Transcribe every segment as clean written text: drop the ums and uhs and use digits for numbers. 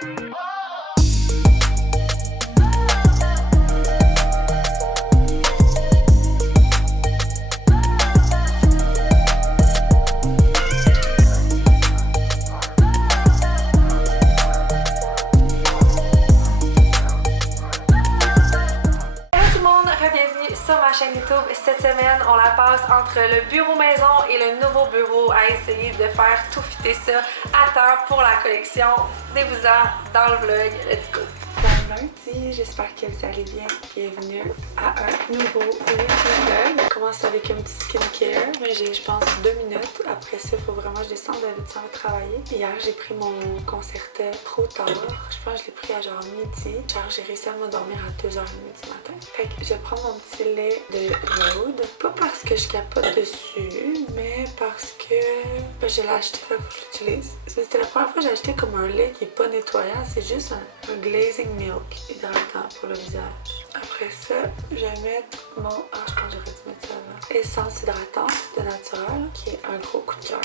Chaîne YouTube. Cette semaine, on la passe entre le bureau maison et le nouveau bureau à essayer de faire tout fitter ça à temps pour la collection. Venez-vous-en dans le vlog. Let's go! Bon lundi, j'espère que vous allez bien. Bienvenue à un nouveau vlog. On commence avec un petit skincare, mais j'ai, je pense, 2 minutes. Après ça, il faut vraiment que je descende David s'en va travailler. Hier, j'ai pris mon Concerta trop tard. Je pense que je l'ai pris à genre midi. Genre, j'ai réussi à m'endormir à 2h30 du matin. Fait que je vais prendre mon petit lait de Rhode. Pas parce que je capote dessus, mais parce que je l'ai acheté, fait que je l'utilise. C'était la première fois que j'ai acheté comme un lait qui est pas nettoyant. C'est juste un glazing milk hydratant pour le visage. Après ça, je vais mettre mon... Ah, je pense que j'aurais dû mettre ça avant. Essence hydratante de Naturel, qui est un gros coup de cœur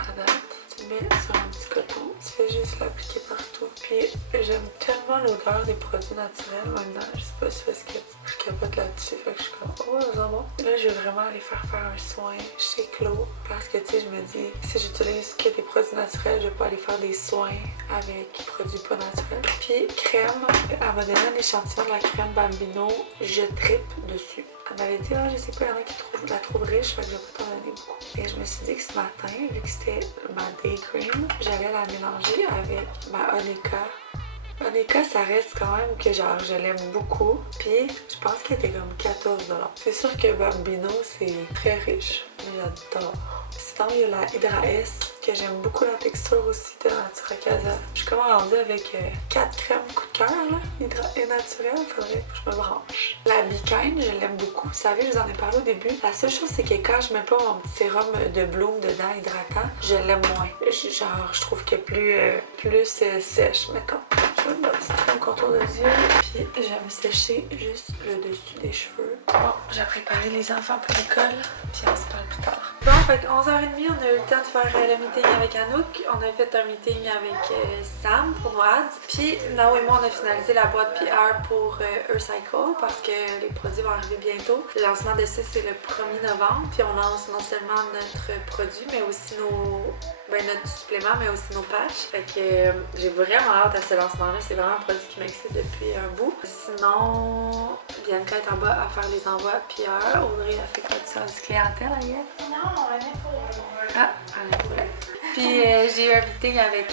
à date. Tu le mets sur un petit coton, tu fais juste l'appliquer partout. Puis j'aime tellement l'odeur des produits naturels maintenant. Je sais pas si c'est parce que je capote là-dessus, fait que je suis comme oh, c'est bon. Là, je vais vraiment aller faire un soin chez Clos parce que tu sais, je me dis si j'utilise que des produits naturels, je vais pas aller faire des soins avec des produits pas naturels. Puis crème, elle m'a donné un échantillon de la crème Bambino, je trippe dessus. Elle m'avait dit, ah, je sais pas, il y en a qui la trouvent riche, fait que je vais pas t'en donner beaucoup. Et je me suis dit que ce matin, vu que c'était ma day cream, j'allais la mélanger avec ma Honeka. Honeka, ça reste quand même que genre je l'aime beaucoup. Puis je pense qu'elle était comme 14$. C'est sûr que Bambino, c'est très riche, mais j'adore. Sinon, il y a la Hydra S, que j'aime beaucoup la texture aussi de Natura Casa. Je suis comme rendue avec 4 crèmes coup de cœur, là, Hydra et naturelle, faudrait que je me branche. La Be Kind, je l'aime beaucoup. Vous savez, je vous en ai parlé au début. La seule chose, c'est que quand je mets pas mon petit sérum de Bloom dedans, hydratant, je l'aime moins. Genre, je trouve qu'elle est plus sèche, mettons. Je vais mettre un petit crème contour de yeux, puis je vais me sécher juste le dessus des cheveux. Bon, j'ai préparé les enfants pour l'école, puis on se parle plus tard. Bon, fait que 11h30, on a eu le temps de faire le meeting avec Anouk. On a fait un meeting avec Sam pour Noaz. Puis Nao et moi, on a finalisé la boîte PR pour Earthcycle parce que les produits vont arriver bientôt. Le lancement de ça, c'est le 1er novembre. Puis on lance non seulement notre produit, mais aussi notre supplément, mais aussi nos patchs. Fait que j'ai vraiment hâte à ce lancement-là. C'est vraiment un produit qui m'excite depuis un bout. Sinon, Bianca est en bas à faire les envois PR. Audrey a fait quoi de service clientèle hier? Non, elle est pour les... Ah, elle est pour les... Puis j'ai eu un meeting avec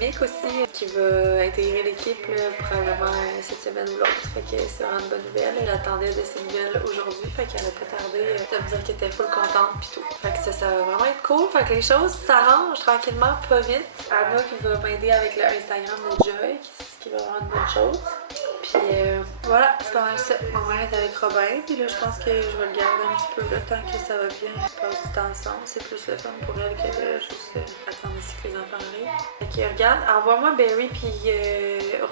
Mick aussi, qui va intégrer l'équipe probablement cette semaine ou l'autre. Fait que c'est vraiment une bonne nouvelle. Elle attendait de ces nouvelles aujourd'hui, fait qu'elle a pas tardé de me dire qu'elle était full contente pis tout. Fait que ça va vraiment être cool. Fait que les choses s'arrangent tranquillement, pas vite. Anna qui va m'aider avec le Instagram de Joy, qui va vraiment une bonne chose. Puis voilà, c'est pas mal ça. Ma mère est avec Robin, puis là je pense que je vais le garder un petit peu le temps que ça va bien. On passe du temps ensemble, c'est plus le fun pour elle que de juste attendre ici que les enfants arrivent. Fait que regarde, envoie-moi Berry puis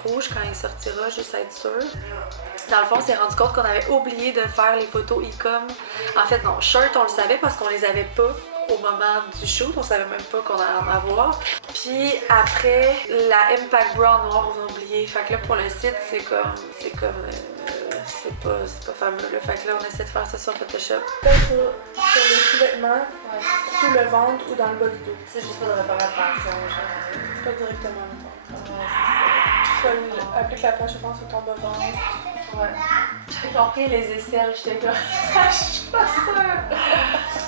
Rouge quand il sortira, juste à être sûre. Dans le fond, on s'est rendu compte qu'on avait oublié de faire les photos e-com. En fait, non, shirt, on le savait parce qu'on les avait pas au moment du shoot, on savait même pas qu'on allait en avoir. Puis après, la Impact Bra noire, on a oublié. Fait que là, pour le site, c'est pas fameux. Là. Fait que là, on essaie de faire ça sur Photoshop. Sur les sous-vêtements, sous le ventre ou dans le bas du dos. C'est juste pas de réparation, genre. Pas directement, mettons. Applique la planche, je pense, sur ton bas-ventre. Ouais. J'ai compris les aisselles, j'étais comme je suis pas sûre.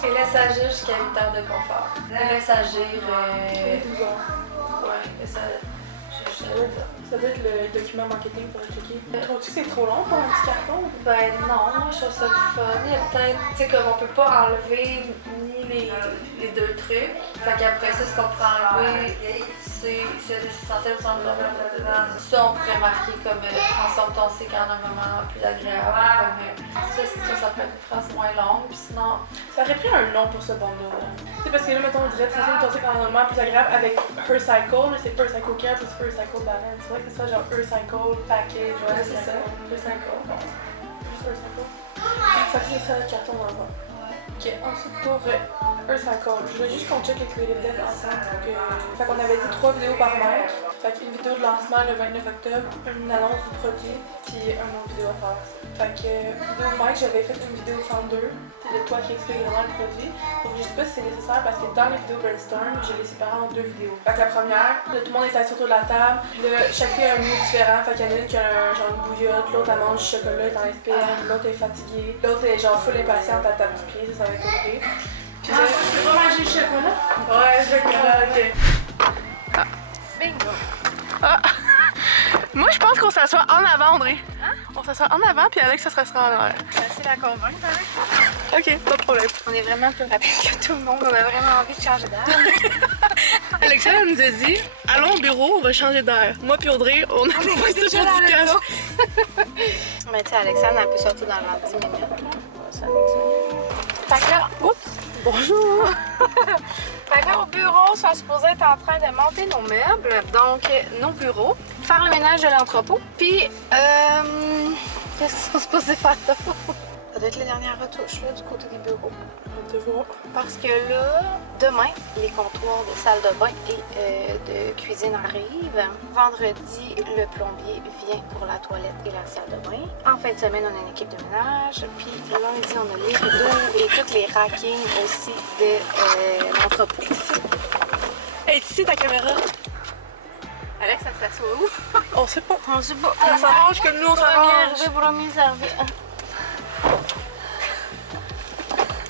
Et laisse agir jusqu'à 8 heures de confort. Et laisse agir 12 heures. Ouais, et ça. Ça doit être le document marketing pour le checker. Trouves-tu que c'est trop long pour un petit carton? Ben non, moi je trouve ça le fun. Il y a peut-être, tu sais, comme on peut pas enlever ni les deux trucs. Fait qu'après ça, ce qu'on pourrait enlever, c'est essentiel pour ça, on pourrait marquer comme transforme ton cycle en un moment plus agréable. Comme, ça peut être une phrase moins longue. Puis sinon, ça aurait pris un nom pour ce bandeau-là. Tu sais, parce que là, mettons, on dirait transforme ton cycle en un moment plus agréable avec Earthcycle, mais c'est Earthcycle Care plus Earthcycle Balance. C'est vrai que c'est ça, genre Earthcycle Package, ouais, c'est ça. Earthcycle. Juste Earthcycle. Ça, c'est notre carton d'envoi. Ok, ensuite pour Cycle. Je voulais juste qu'on check les creative dev ensemble. Fait qu'on avait dit 3 vidéos par mec. Fait qu'une vidéo de lancement le 29 octobre, une annonce du produit, puis une autre vidéo à faire. Fait que vidéo de Mike, j'avais fait une vidéo founder, c'est de toi qui explique vraiment le produit. Donc je sais pas si c'est nécessaire parce que dans les vidéos brainstorm, je les séparé en 2 vidéos. Fait que la première, là, tout le monde est assis autour de la table, puis là, chaque fille a un mood différent. Fait qu'il y en a une qui a un genre de bouillotte, l'autre elle mange du chocolat, est en SPM, l'autre est fatiguée, l'autre est genre full impatiente à taper du pied, ça va être horrible. Puis là, tu veux pas manger du chocolat? Ouais, chocolat, ok. Bingo! Ah! Moi, je pense qu'on s'assoit en avant, André. Hein? On s'assoit en avant, puis Alex, ça sera en arrière. C'est la convaincre, hein? Ok, pas de problème. On est vraiment plus rapide que tout le monde, on a vraiment envie de changer d'air. Alexandre nous a dit, allons au bureau, on va changer d'air. Moi puis Audrey, on a pris ça pour du cash. Mais tu sais, Alexandre, elle peut sortir dans 10 minutes. Ça fait que là, oups! Bonjour! Fait que là, au bureau, on sont supposés être en train de monter nos meubles, donc nos bureaux, faire le ménage de l'entrepôt, puis qu'est-ce qu'ils sont supposés faire là? Ça doit être les dernières retouches là, du côté des bureaux. Parce que là, demain, les comptoirs de salle de bain et de cuisine arrivent. Vendredi, le plombier vient pour la toilette et la salle de bain. En fin de semaine, on a une équipe de ménage. Puis lundi, on a les rideaux et tous les rackings aussi de l'entrepôt. Hey, ici ta caméra. Alex, ça s'assoit où? On sait pas. On sait pas. Ça s'arrange comme nous, on s'arrange. Premier servi.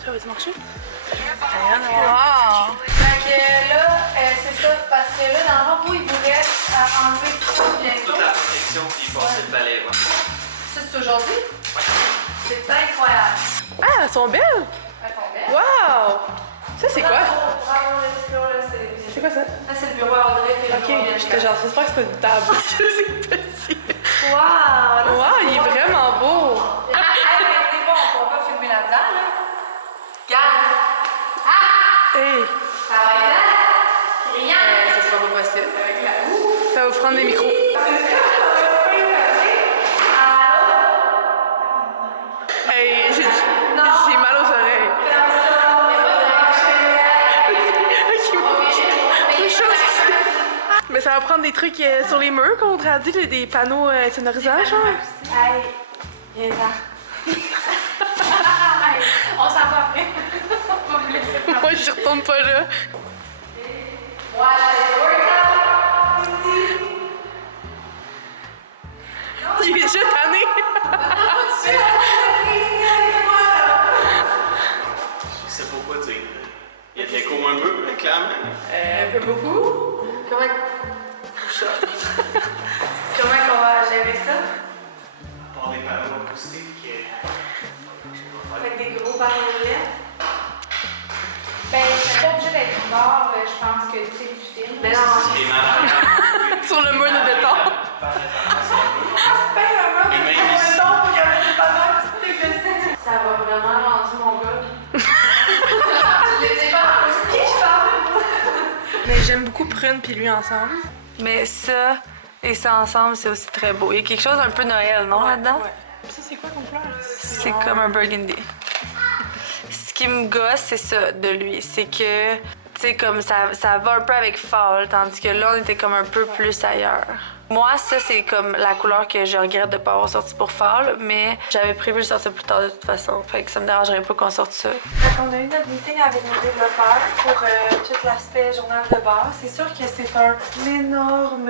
Ça va-tu marcher? Wow! Fait que là, c'est ça, parce que là, dans le fond, vous, il vous reste à enlever tout Toute la protection puis passer le balai. Ouais. Ça, c'est aujourd'hui? Oui. C'est incroyable. Ah, elles sont belles! Elles sont belles. Wow! Ça, c'est quoi? Bravo, le stylo, là, C'est quoi ça? Là, c'est le bureau à Audrey. Ok, j'étais genre, j'espère que c'est pas une table parce que c'est petit. Wow! Wow, il est vraiment beau! Ah, mais bon, on pourra pas filmer là-dedans, là. Regarde! Ah! Hey! Ça va être là? Rien! Ça sera pas possible. Ça va vous prendre des micros. Hey, j'ai mal aux oreilles. Mais ça va prendre des trucs sur les murs, qu'on a dit, des panneaux sonorisants, genre. Hey, viens là. On s'en va après. On va vous laisser faire. Moi, je retourne pas là. Watch the workout. Il est déjà tanné. Je sais pas quoi dire. Il y a de l'écho un peu, là, clairement. Un peu beaucoup. Comment qu'on va gérer ça? À part les panneaux acoustiques, Avec des gros barrettes? Ben, c'est pas obligé d'être mort, je pense que tu sais, tu filmes. Ben non, c'est les malades. Sur le mur de béton. ça va vraiment rendu mon gars. Je l'ai dit pas, qui je parle? Mais j'aime beaucoup Prune puis lui ensemble. Mais ça et ça ensemble, c'est aussi très beau. Il y a quelque chose un peu Noël, non, là-dedans? Ouais. Ça, c'est quoi ton couleur? C'est comme un burgundy. Ce qui me gosse, c'est ça de lui. C'est que, tu sais, comme ça va un peu avec fall, tandis que là, on était comme un peu plus ailleurs. Moi, ça, c'est comme la couleur que je regrette de ne pas avoir sorti pour fall, mais j'avais prévu de le sortir plus tard de toute façon. Fait que ça me dérangerait pas qu'on sorte ça. Fait qu'on a eu notre meeting avec nos développeurs pour tout l'aspect journal de bord. C'est sûr que c'est un énorme...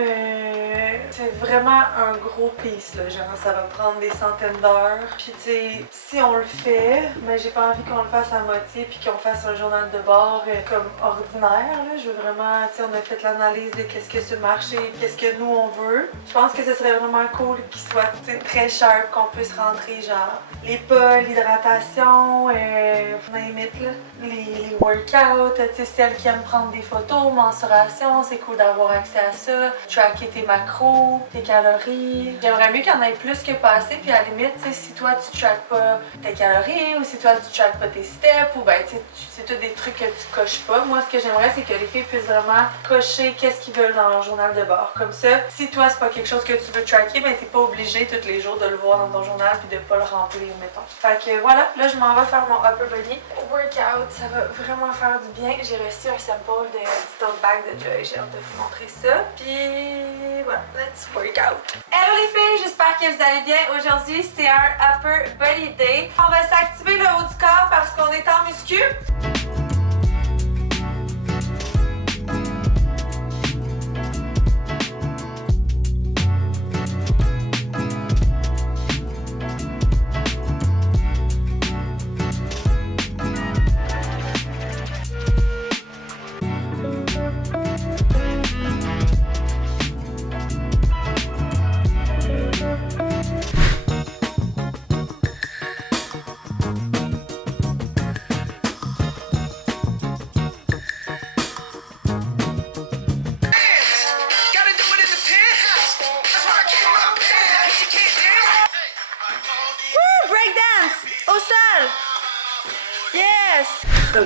c'est vraiment un gros piece, là. Genre, ça va prendre des centaines d'heures. Puis, tu sais, si on le fait, mais j'ai pas envie qu'on le fasse à moitié puis qu'on fasse un journal de bord comme ordinaire, là. Je veux vraiment... Tu sais, on a fait l'analyse de qu'est-ce que ce marché, qu'est-ce que nous, on veut. Je pense que ce serait vraiment cool qu'il soit très sharp, qu'on puisse rentrer genre les pas, l'hydratation, les workouts, tu sais, celles qui aiment prendre des photos, mensuration, c'est cool d'avoir accès à ça, tracker tes macros, carbo, tes calories. J'aimerais mieux qu'il y en ait plus que pas assez, puis à la limite, tu sais, si toi tu traques pas tes calories ou si toi tu traques pas tes steps ou ben tu sais, c'est tout des trucs que tu coches pas. Moi, ce que j'aimerais, c'est que les filles puissent vraiment cocher qu'est-ce qu'ils veulent dans leur journal de bord. Comme ça, si toi c'est pas quelque chose que tu veux tracker, ben t'es pas obligé tous les jours de le voir dans ton journal puis de pas le remplir, mettons. Fait que voilà, là je m'en vais faire mon upper body workout. Ça va vraiment faire du bien. J'ai reçu un sample du tote bag de Joy. J'ai hâte de vous montrer ça. Puis voilà, let's work out. Hello les filles, j'espère que vous allez bien. Aujourd'hui, c'est un upper body day. On va s'activer le haut du corps parce qu'on est en muscu.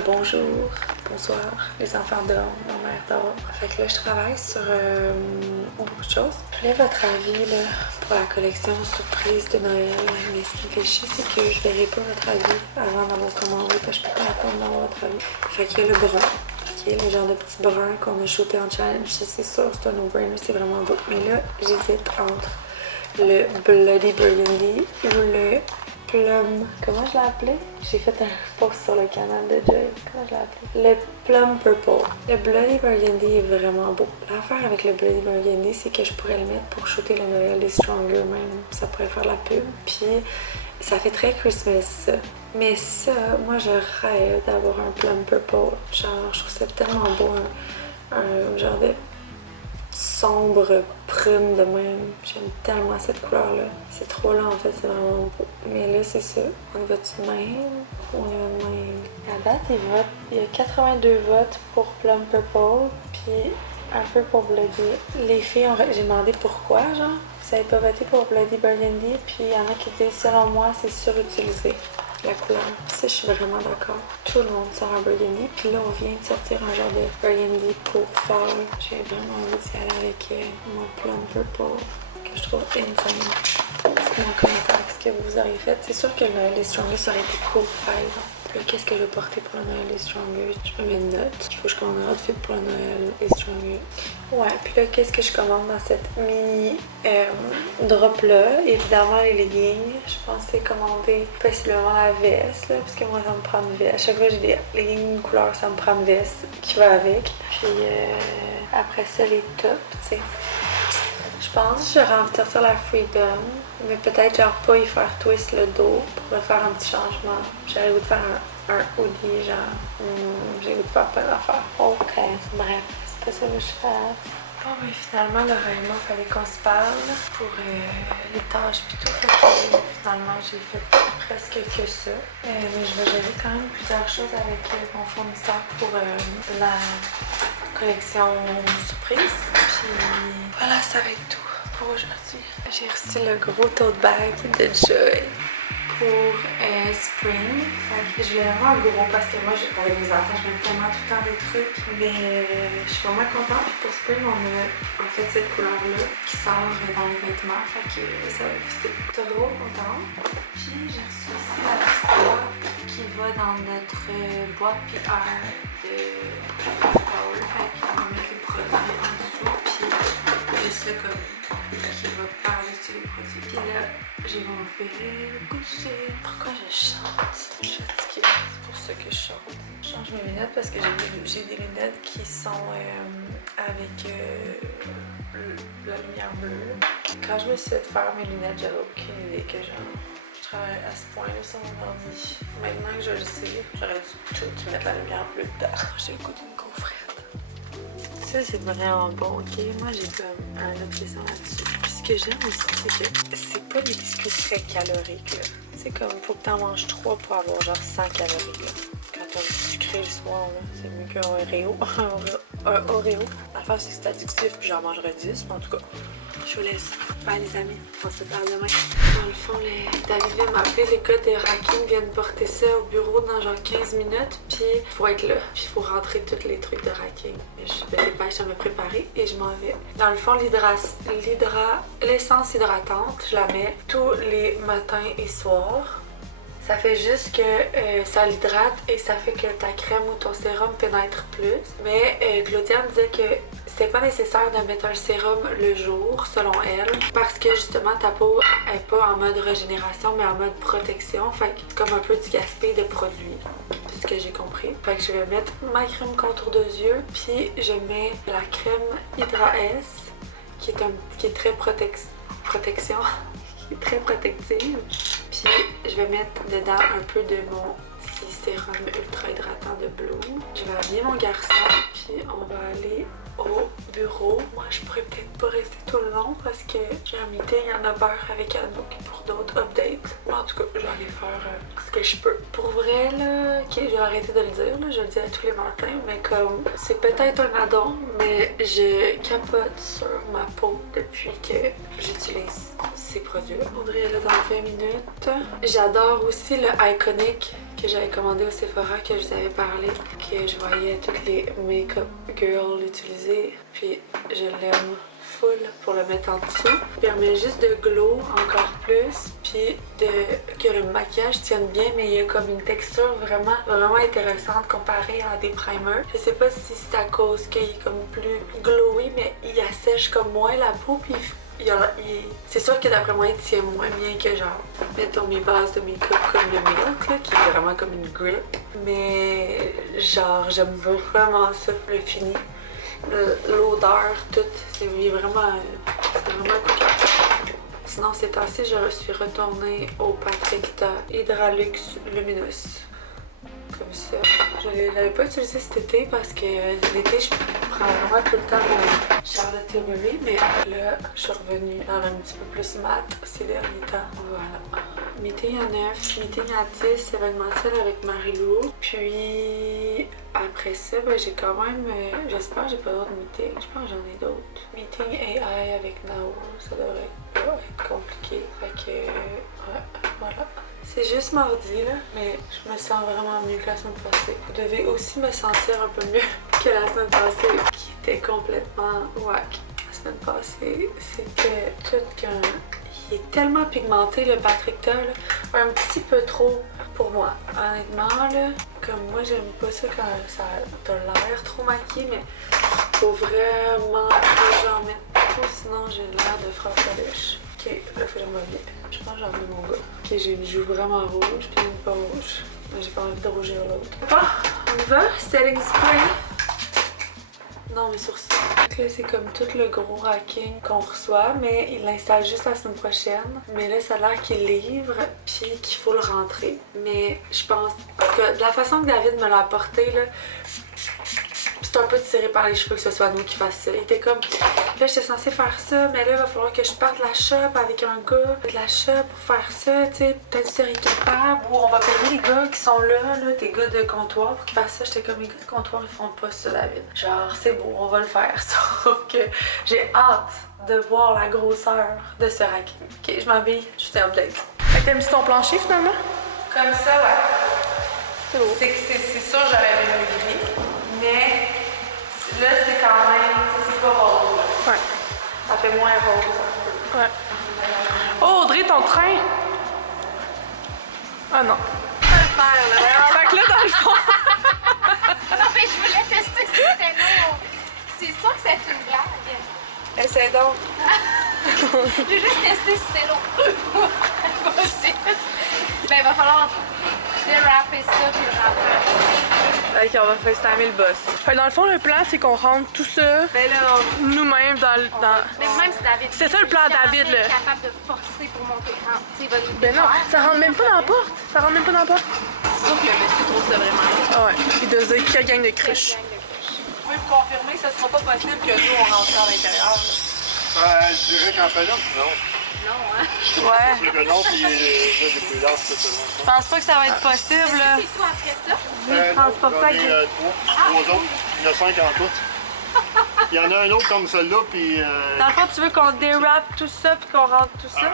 Bonjour, bonsoir, les enfants dorment, ma mère dort. Fait que là, je travaille sur beaucoup de choses. Je voulais votre avis là, pour la collection surprise de Noël. Mais ce qui me fait chier, c'est que je verrai pas votre avis avant d'avoir commandé, parce que je peux pas attendre d'avoir votre avis. Fait qu'il y a le brun, le genre de petit brun qu'on a shooté en challenge. C'est sûr, c'est un no-brainer, c'est vraiment beau. Mais là, j'hésite entre le Bloody Burgundy ou le Plum, comment je l'ai appelé? J'ai fait un post sur le canal de Joy. Comment je l'ai appelé? Le Plum Purple. Le Bloody Burgundy est vraiment beau. L'affaire avec le Bloody Burgundy, c'est que je pourrais le mettre pour shooter le Noël des Stronger même. Ça pourrait faire la pub. Puis ça fait très Christmas. Mais ça, moi je rêve d'avoir un Plum Purple. Genre, je trouve ça tellement beau. Un genre de sombre prune de même. J'aime tellement cette couleur-là. C'est trop là en fait, c'est vraiment beau. Mais là, c'est ça. On y va-tu de même? On y va de même. À date, il y a 82 votes pour Plum Purple, puis un peu pour Bloody. Les filles, j'ai demandé pourquoi, genre. Vous avez pas voté pour Bloody Burgundy, puis il y en a qui disent, selon moi, c'est surutilisé. La couleur. Ça, je suis vraiment d'accord. Tout le monde sort un burgundy. Puis là, on vient de sortir un genre de burgundy pour fall. J'ai vraiment envie d'y aller avec mon Plum Purple que je trouve insane. Dites-moi en commentaire ce que vous auriez fait. C'est sûr que le Noël des Stronger, ça aurait été cool, par exemple. Là, qu'est-ce que je vais porter pour le Noël des Stronger? Je me mets une note. Il faut que je commande un outfit pour le Noël des Stronger. Ouais, puis là, qu'est-ce que je commande dans cette mini drop-là? Évidemment, les leggings. Je pensais commander possiblement la veste, là, parce que moi, ça me prend une veste. À chaque fois que j'ai des leggings couleur, ça me prend une veste qui va avec. Puis après ça, les tops, tu sais. Je pense que j'aurais envie de sortir la Freedom, mais peut-être genre pas y faire twist le dos pour faire un petit changement. J'aurais le goût de faire un hoodie, genre. J'ai le goût de faire plein d'affaires. Ok, bref, c'est pas ça que je fais. Bon, mais finalement, Laura et moi, il fallait qu'on se parle pour les tâches pis tout. Fait que finalement, j'ai fait presque que ça. Mais je vais gérer quand même plusieurs choses avec mon fournisseur pour la collection surprise. Puis voilà, ça va être tout pour aujourd'hui. J'ai reçu le gros tote bag de Joy pour Spring. Fait que je l'ai vraiment gros parce que moi, avec mes enfants, je mets tellement tout le temps des trucs. Mais je suis vraiment contente. Puis pour Spring, on a en fait cette couleur-là qui sort dans les vêtements. Fait que ça va fitter. Trop contente. Puis j'ai reçu aussi la petite boîte qui va dans notre boîte PR de Power. Fait qu'on va mettre les produits en dessous. Puis juste ça comme qui va parler sur les produits. Puis là, j'ai mon verre couché. Pourquoi je chante? Je suis fatiguée. C'est pour ça que je chante. Je change mes lunettes parce que j'ai des lunettes qui sont avec la lumière bleue. Quand je me suis fait faire mes lunettes, j'avais aucune idée que genre je travaille à ce point-là sur mon ordi. Maintenant que je le sais, j'aurais dû tout mettre la lumière bleue dedans. J'ai le goût d'une gaufrette. Ça, c'est vraiment bon, ok? Moi, j'ai comme un obsession là-dessus. Puis ce que j'aime aussi, c'est que c'est pas des biscuits très caloriques, là. C'est comme, faut que t'en manges 3 pour avoir genre 100 calories, là. Quand t'as du sucré le soir, là, c'est mieux qu'un Oreo. un Oreo. L'affaire, c'est que c'est addictif, puis j'en mangerais 10, mais en tout cas, je vous laisse. Bye les amis, on se parle demain. Dans le fond, David vient m'appeler, les gars de Racking viennent porter ça au bureau dans genre 15 minutes, puis il faut être là, puis il faut rentrer tous les trucs de Racking. Je me dépêche à me préparer et je m'en vais. Dans le fond, l'essence hydratante, je la mets tous les matins et soirs. Ça fait juste que ça l'hydrate et ça fait que ta crème ou ton sérum pénètre plus. Mais Claudia me disait que c'était pas nécessaire de mettre un sérum le jour, selon elle, parce que justement ta peau est pas en mode régénération mais en mode protection. Fait que c'est comme un peu du gaspillage de produits, c'est ce que j'ai compris. Fait que je vais mettre ma crème contour de yeux, puis je mets la crème Hydra S qui est très protection. Très protective. Puis je vais mettre dedans un peu de mon petit sérum ultra hydratant de Bloom. Je vais habiller mon garçon, puis on va aller au bureau. Moi, je pourrais peut-être pas rester tout le long parce que j'ai un meeting en 9h avec Anouk pour d'autres updates. En tout cas, je vais aller faire ce que je peux. Pour vrai, là, ok, je vais arrêter de le dire, là, je le dis à tous les matins, mais comme c'est peut-être un addon, mais je capote sur ma peau depuis que j'utilise ces produits-là. Audrey est là dans 20 minutes. J'adore aussi le Iconic que j'avais commandé au Sephora, que je vous avais parlé, que je voyais toutes les make-up girls l'utiliser, puis je l'aime full pour le mettre en dessous. Il permet juste de glow encore plus, puis que le maquillage tienne bien, mais il y a comme une texture vraiment intéressante comparée à des primers. Je sais pas si c'est à cause qu'il est comme plus glowy, mais il assèche comme moins la peau, puis c'est sûr que d'après moi, il tient moins bien que genre, mettons mes bases de make-up comme le Milk, là, qui est vraiment comme une grip. Mais genre, j'aime vraiment ça, le fini. L'odeur, tout, c'est vraiment cool. Sinon, ces temps-ci, je suis retournée au Patrick Hydralux Luminous. Comme ça. Je ne l'avais pas utilisé cet été parce que l'été, je prends vraiment tout le temps mon Charlotte Tilbury, mais là, je suis revenue dans un petit peu plus mat ces derniers temps. Voilà. Meeting à 9, meeting à 10, événementiel avec Marie-Lou. Puis après ça, ben, j'ai quand même, j'espère que j'ai pas d'autres meetings. Je pense que j'en ai d'autres. Meeting AI avec Nao, ça devrait pas être compliqué. Fait que, ouais, voilà. C'est juste mardi, là, mais je me sens vraiment mieux que la semaine passée. Vous devez aussi me sentir un peu mieux que la semaine passée, qui était complètement whack. La semaine passée, c'était tout qu'un... Il est tellement pigmenté, le Patrick Ta, là, un petit peu trop pour moi. Honnêtement, là, comme moi, j'aime pas ça quand ça a l'air trop maquillé, mais faut vraiment que j'en mette trop, sinon j'ai l'air de Franck-Laluche. Ok, là, faut que je m'habille. Je pense que j'en ai mon gars. Ok, j'ai une joue vraiment rouge, puis une pas rouge. Mais j'ai pas envie de rougir l'autre. Bon, on y va. Setting spray. Non, mes sourcils. Donc là, c'est comme tout le gros racking qu'on reçoit, mais il l'installe juste la semaine prochaine. Mais là, ça a l'air qu'il livre, puis qu'il faut le rentrer. Mais je pense que de la façon que David me l'a apporté, là, c'est un peu tiré par les cheveux que ce soit nous qui fasse ça. Il était comme, là j'étais censée faire ça, mais là il va falloir que je parte de la shop avec un gars de la shop pour faire ça, tu sais, peut-être tu serais capable. Ou on va payer les gars qui sont là, tes gars de comptoir pour qu'ils fassent ça. J'étais comme, les gars de comptoir ils font pas ça, David. Genre, c'est beau, on va le faire. Sauf que j'ai hâte de voir la grosseur de ce rack. Ok, je m'habille, je fais un update. Fait que t'aimes-tu ton plancher finalement? Comme ça, ouais. C'est beau. C'est sûr j'aurais aimé le gris, mais là c'est quand même, c'est pas rose. Ouais. Ça fait moins rose un peu. Ouais. Oh Audrey, ton train! Ah non. Fait que là dans le fond. Non, mais je voulais tester si c'était lourd. C'est sûr que c'est une blague. Essaye donc. Je vais juste tester si c'est lourd. Possible. Ben, il va falloir déraper ça puis le rentrer. Ok, on va FaceTimer le boss. Fait que dans le fond, le plan, c'est qu'on rentre tout ça Mais là, nous-mêmes dans le. Mais même si David. C'est ça le plan à David, là. Il est capable de forcer pour monter quand. Tu sais, il va nous Ben non, ça rentre même pas dans la porte. Ça rentre même pas dans la porte. Sauf que le monsieur trouve ça vraiment. Ah ouais. Il doit se dire quelle gang de cruches. vous pouvez me confirmer, ce sera pas possible que nous on rentre à l'intérieur. Je dirais qu'en Paname, non. Non, hein? Ouais. C'est que non, puis là, j'ai plus d'art, c'est ça. Je pense pas que ça va être possible. C'est toi après ça? Je pense pas que. Trois autres. Il y en a 5 en tout. Il y en a un autre comme celui-là, puis... Dans le fond, tu veux qu'on dérape tout ça puis qu'on rentre tout ça?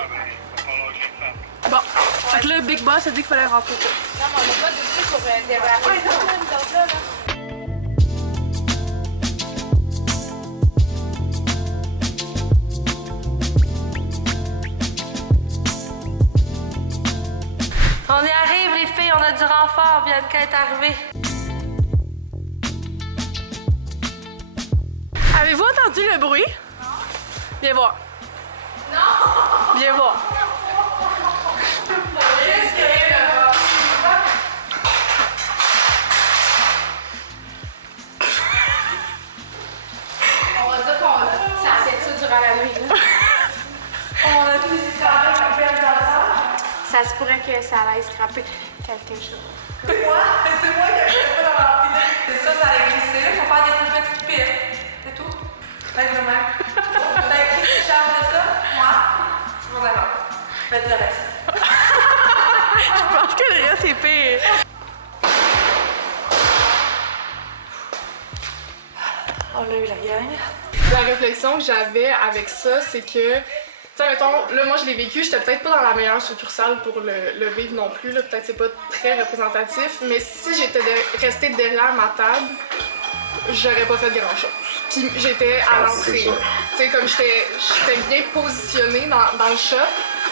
Bon, fait que là, Big Boss a dit qu'il fallait rentrer ça. Non, mais on n'a pas d'outils pour déraper ça, nous autres, là. On y arrive, les filles, on a du renfort. Bianca est arrivée. Avez-vous entendu le bruit? Non. Viens voir. Non! Viens voir. On va dire qu'on ça fait ça durant la nuit, là. On a tout ici un peu Ça se pourrait que ça aille scraper quelque chose. C'est moi qui n'arrive pas dans la pile. C'est ça, ça allait glisser. Il faut faire des plus petites piles. C'est tout. Faites le même. Qui se charge de ça? Moi. C'est bon, d'accord. Faites le reste. Je pense que le reste est pire. On a eu la gang. La réflexion que j'avais avec ça, c'est que, tu sais, mettons, là, moi, je l'ai vécu, j'étais peut-être pas dans la meilleure succursale pour le vivre non plus, là, peut-être c'est pas très représentatif, mais si j'étais restée derrière ma table, j'aurais pas fait grand-chose. Puis j'étais à l'entrée. Tu sais, comme j'étais bien positionnée dans le shop,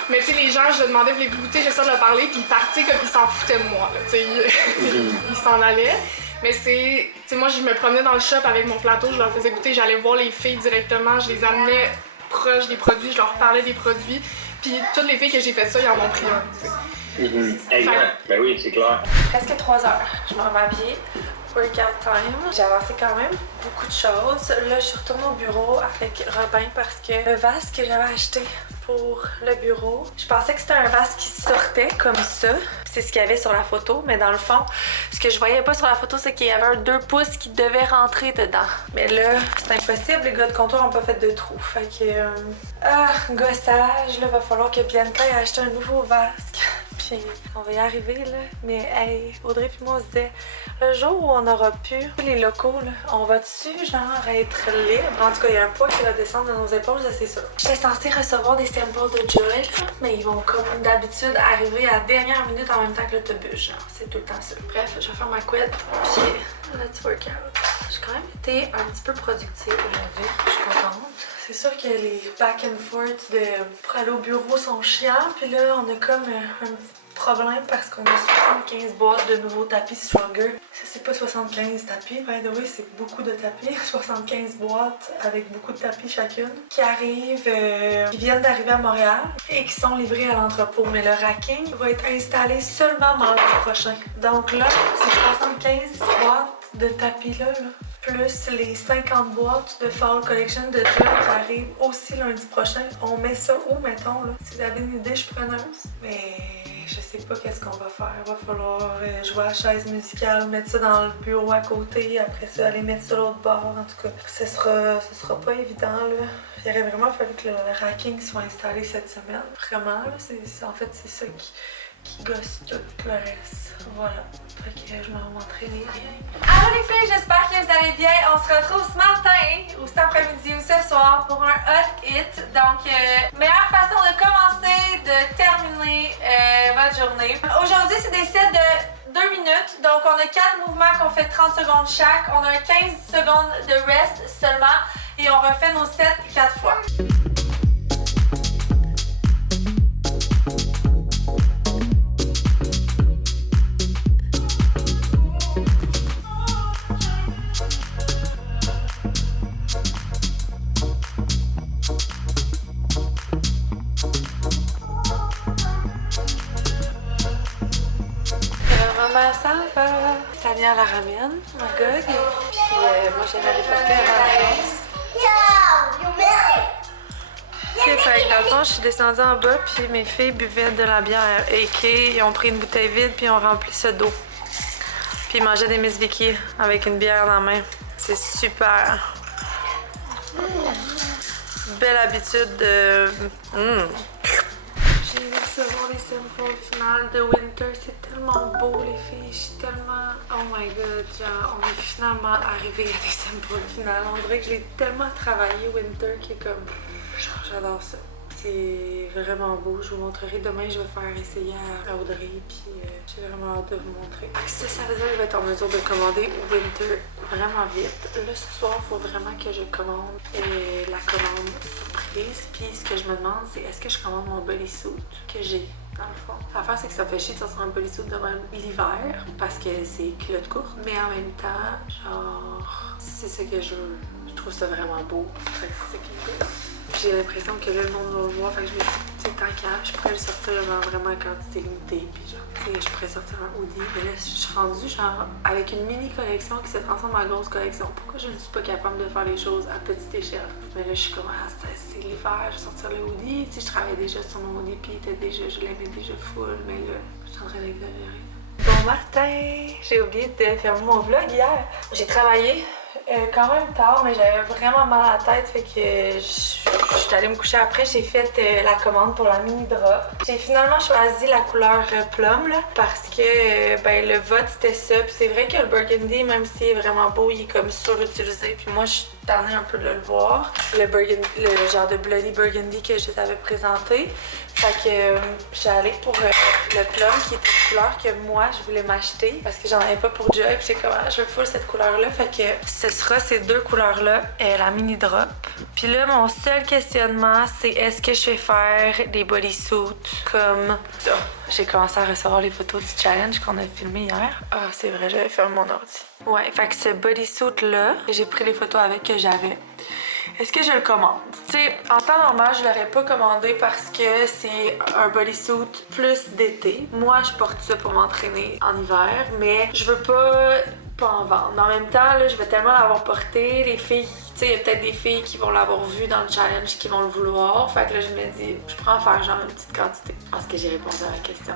mais tu sais, les gens, je leur demandais, voulez-vous goûter, j'essaie de leur parler, puis ils partaient comme ils s'en foutaient de moi, là, tu sais, ils s'en allaient. Mais c'est, tu sais, moi je me promenais dans le shop avec mon plateau, je leur faisais goûter, j'allais voir les filles directement, je les amenais proches des produits, je leur parlais des produits, puis toutes les filles que j'ai fait ça, ils en ont pris un, tu sais. Exact. Ben oui, c'est clair. Presque 3 heures. Je m'en vais habiller. Workout time. J'ai avancé quand même beaucoup de choses. Là, je suis retournée au bureau avec Robin parce que le vase que j'avais acheté pour le bureau, je pensais que c'était un vase qui sortait comme ça. C'est ce qu'il y avait sur la photo, mais dans le fond, ce que je voyais pas sur la photo, c'est qu'il y avait un 2 pouces qui devait rentrer dedans. Mais là, c'est impossible, les gars de comptoir n'ont pas fait de trou. Fait que... gossage, là, va falloir que Bianca ait acheté un nouveau vase. Puis on va y arriver, là. Mais hey, Audrey puis moi, on se disait, le jour où on aura pu, les locaux, là, on va-tu, genre, être libre? En tout cas, il y a un poids qui va descendre de nos épaules, ça, c'est sûr. J'étais censée recevoir des samples de Joy, là, mais ils vont, comme d'habitude, arriver à la dernière minute en même temps que l'autobus, genre. C'est tout le temps ça. Bref, je vais faire ma couette, puis let's work out. J'ai quand même été un petit peu productive aujourd'hui. Je suis contente. C'est sûr que les back and forth pour aller au bureau sont chiants. Puis là, on a comme un petit problème parce qu'on a 75 boîtes de nouveaux tapis Stronger. Ça, c'est pas 75 tapis, by the way, c'est beaucoup de tapis. 75 boîtes avec beaucoup de tapis chacune qui arrivent, qui viennent d'arriver à Montréal et qui sont livrés à l'entrepôt. Mais le racking va être installé seulement mardi prochain. Donc là, c'est 75 boîtes de tapis là, plus les 50 boîtes de Fall Collection de Joy qui arrivent aussi lundi prochain. On met ça où, mettons, là? Si vous avez une idée, je suis preneuse. Mais je sais pas qu'est-ce qu'on va faire. Il va falloir jouer à la chaise musicale, mettre ça dans le bureau à côté, après ça, aller mettre ça l'autre bord. En tout cas, ce sera pas évident, là. Il aurait vraiment fallu que le racking soit installé cette semaine. Vraiment, là, en fait, c'est ça qui gosse tout le reste. Voilà. Fait que je m'en vais m'entraîner. Allô les filles, j'espère que vous allez bien. On se retrouve ce matin, ou cet après-midi, ou ce soir pour un hot hit. Donc, meilleure façon de commencer, de terminer votre journée. Aujourd'hui, c'est des sets de 2 minutes. Donc, on a 4 mouvements qu'on fait 30 secondes chaque. On a 15 secondes de rest seulement. Et on refait nos sets 4 fois. Ça va. Tania la ramène, my god. Puis moi j'ai la déporter à la Ok, fait que dans le fond, je suis descendue en bas, puis mes filles buvaient de la bière AK. Ils ont pris une bouteille vide, puis ils ont rempli ça d'eau. Puis ils mangeaient des Miss Vicky avec une bière dans la main. C'est super. Belle habitude de... j'ai envie de recevoir les samples finales de Winter. C'est tellement beau, les filles. Je suis tellement... Oh my god, genre, on est finalement arrivé à des samples finales. On dirait que je l'ai tellement travaillé, Winter, qui est comme... Genre, j'adore ça. C'est vraiment beau. Je vous montrerai demain. Je vais faire essayer à Audrey. Puis j'ai vraiment hâte de vous montrer. Ça veut dire que je vais être en mesure de commander Winter vraiment vite. Là, ce soir, il faut vraiment que je commande la commande surprise. Puis ce que je me demande, c'est est-ce que je commande mon bodysuit que j'ai dans le fond. L'affaire, c'est que ça fait chier de sortir un bodysuit de même l'hiver parce que c'est culotte courte. Mais en même temps, genre, c'est ce que je veux. Je trouve ça vraiment beau. Fait que c'est ça qui me plaît. J'ai l'impression que là, le monde va le voir, fait que je me dis, tu sais, tant qu'à, je pourrais le sortir genre vraiment en quantité limitée, puis genre, tu sais, je pourrais sortir un hoodie. Mais là, je suis rendue genre avec une mini collection qui se transforme en grosse collection. Pourquoi je ne suis pas capable de faire les choses à petite échelle? Mais là, je suis comme, ah, c'est l'hiver, je vais sortir le hoodie. Tu sais, je travaillais déjà sur mon hoodie, puis je l'aimais déjà full, mais là, je suis en train d'exagérer. Bon matin! J'ai oublié de faire mon vlog hier. J'ai travaillé quand même tard, mais j'avais vraiment mal à la tête, fait que je suis allée me coucher après. J'ai fait la commande pour la mini drop. J'ai finalement choisi la couleur plum là, parce que ben, le vote c'était ça. Puis c'est vrai que le burgundy, même s'il est vraiment beau, il est comme surutilisé. Puis moi je suis tannée un peu de le voir. Le genre de bloody burgundy que je t'avais présenté. Fait que j'ai allé pour le plum qui est une couleur que moi je voulais m'acheter parce que j'en avais pas pour Joy. Puis j'ai comme je veux full cette couleur là. Fait que ce sera ces deux couleurs là, la mini drop. Puis là mon seul questionnement c'est est-ce que je vais faire des bodysuits comme ça. J'ai commencé à recevoir les photos du challenge qu'on a filmé hier. Ah c'est vrai, j'avais fait mon ordi. Ouais, fait que ce bodysuit là, j'ai pris les photos avec que j'avais. Est-ce que je le commande? Tu sais, en temps normal, je l'aurais pas commandé parce que c'est un bodysuit plus d'été. Moi, je porte ça pour m'entraîner en hiver, mais je veux pas en vendre. Mais en même temps, là, je vais tellement l'avoir porté. Les filles, tu sais, il y a peut-être des filles qui vont l'avoir vu dans le challenge qui vont le vouloir. Fait que là, je me dis, je prends à faire genre une petite quantité. Je pense que j'ai répondu à la question.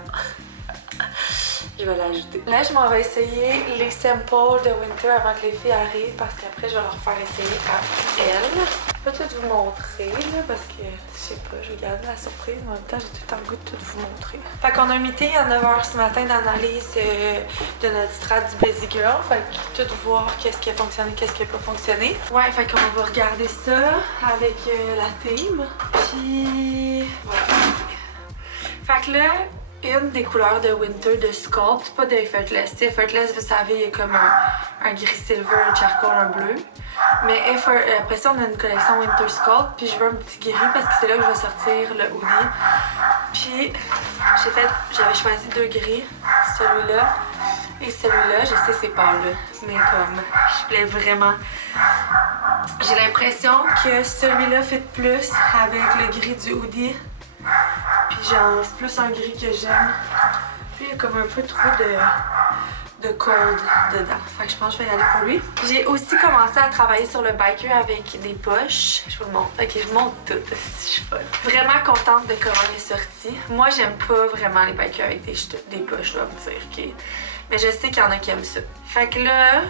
Je vais l'ajouter. Là, je m'en vais essayer les samples de Winter avant que les filles arrivent parce qu'après, je vais leur faire essayer à elles. Je peux tout vous montrer là parce que, je sais pas, je vais garder la surprise, mais en même temps, j'ai tout le temps le goût de tout vous montrer. Fait qu'on a un meeting à 9h ce matin d'analyse de notre strat du Busy Girl. Fait que tout voir qu'est-ce qui a fonctionné, qu'est-ce qui a pas fonctionné. Ouais, fait qu'on va regarder ça avec la team. Puis, voilà. Fait que là, une des couleurs de Winter de Sculpt, pas de Effortless. T'sais, Effortless, vous savez, il y a comme un gris silver, un charcoal, un bleu. Mais après ça, on a une collection Winter Sculpt, puis je veux un petit gris parce que c'est là que je vais sortir le hoodie. Puis j'avais choisi deux gris, celui-là et celui-là. Je sais c'est pas là, mais comme je voulais vraiment. J'ai l'impression que celui-là fit plus avec le gris du hoodie. Puis genre, c'est plus un gris que j'aime. Puis il y a comme un peu trop de cold dedans. Fait que je pense que je vais y aller pour lui. J'ai aussi commencé à travailler sur le biker avec des poches. Je vous le montre. Ok, je vous montre tout. Je suis folle. Vraiment contente de comment il est sorti. Moi, j'aime pas vraiment les bikers avec des poches, je dois vous dire, ok? Mais je sais qu'il y en a qui aiment ça. Fait que là,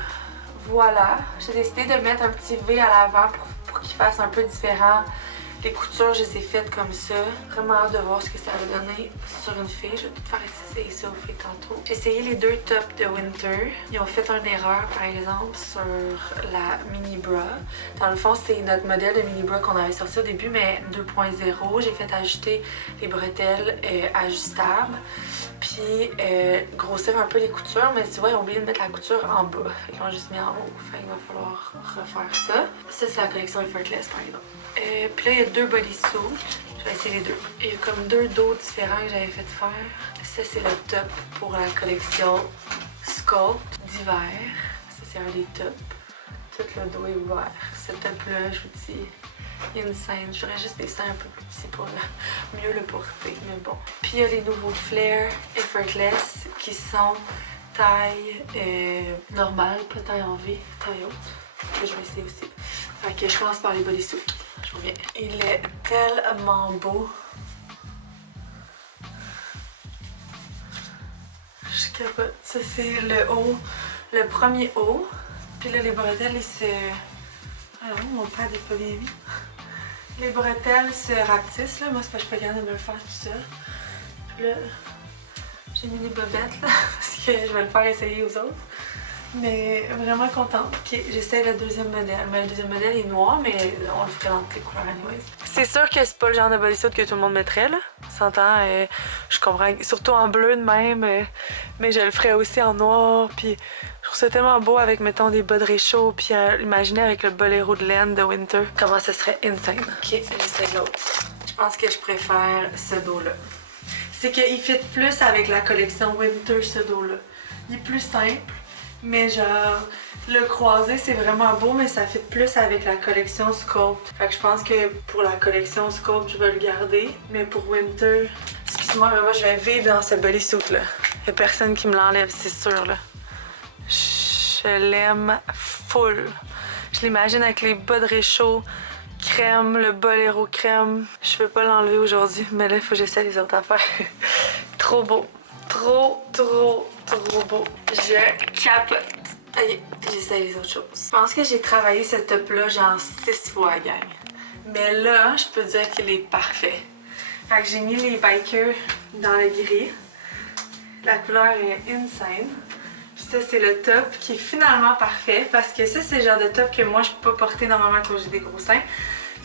voilà. J'ai décidé de mettre un petit V à l'avant pour qu'il fasse un peu différent. Les coutures, je les ai faites comme ça. Vraiment hâte de voir ce que ça va donner sur une fille. Je vais tout faire essayer ça aux filles tantôt. J'ai essayé les deux tops de Winter. Ils ont fait une erreur, par exemple, sur la mini bra. Dans le fond, c'est notre modèle de mini bra qu'on avait sorti au début, mais 2.0. J'ai fait ajouter les bretelles ajustables. Puis grossir un peu les coutures, mais tu vois, ils ont oublié de mettre la couture en bas. Ils l'ont juste mis en haut. Fait qu'il va falloir refaire ça. Ça, c'est la collection Effortless, par exemple. Puis là, il y a deux bodysuits. Je vais essayer les deux. Il y a comme deux dos différents que j'avais fait faire. Ça, c'est le top pour la collection Sculpt d'hiver. Ça, c'est un des tops. Tout le dos est ouvert. Ce top-là, je vous dis, il y a une scène. J'aurais juste des seins un peu plus petits pour mieux le porter, mais bon. Puis il y a les nouveaux flares Effortless qui sont taille normale, pas taille en V, taille haute. Que je vais essayer aussi. Fait que je commence par les bodysuits. Je reviens. Il est tellement beau. Je capote. Ça, c'est le haut, le premier haut. Puis là, les bretelles, ils se... Ah non, mon pad est pas bien mis. Les bretelles se rapetissent, là. Moi, c'est parce que je suis pas capable de me le faire tout seul. Puis là, j'ai mis des bobettes, là, parce que je vais le faire essayer aux autres. Mais vraiment contente. Ok, j'essaie le deuxième modèle. Mais le deuxième modèle est noir, mais on le ferait dans toutes les couleurs anyways. C'est sûr que c'est pas le genre de bodysuit que tout le monde mettrait, là. S'entend, je comprends. Surtout en bleu de même, mais je le ferais aussi en noir. Puis je trouve ça tellement beau avec, mettons, des bas de réchaud. Puis imaginez avec le boléro de laine de Winter. Comment ça serait insane. Ok, j'essaie l'autre. Je pense que je préfère ce dos-là. C'est qu'il fit plus avec la collection Winter, ce dos-là. Il est plus simple. Mais genre, le croisé c'est vraiment beau, mais ça fit plus avec la collection Sculpt. Fait que je pense que pour la collection Sculpt, je vais le garder. Mais pour Winter, excuse-moi, mais moi je vais vivre dans ce bodysuit là. Y'a personne qui me l'enlève, c'est sûr là. Je l'aime full. Je l'imagine avec les bas de réchaud, crème, le boléro crème. Je peux pas l'enlever aujourd'hui, mais là il faut que j'essaie les autres affaires. Trop beau. Trop beau. Je capote. Ok, j'essaie les autres choses. Je pense que j'ai travaillé ce top-là genre 6 fois, gang. Mais là, je peux dire qu'il est parfait. Fait que j'ai mis les bikers dans le gris. La couleur est insane. Puis ça, c'est le top qui est finalement parfait. Parce que ça, c'est le genre de top que moi, je peux pas porter normalement quand j'ai des gros seins.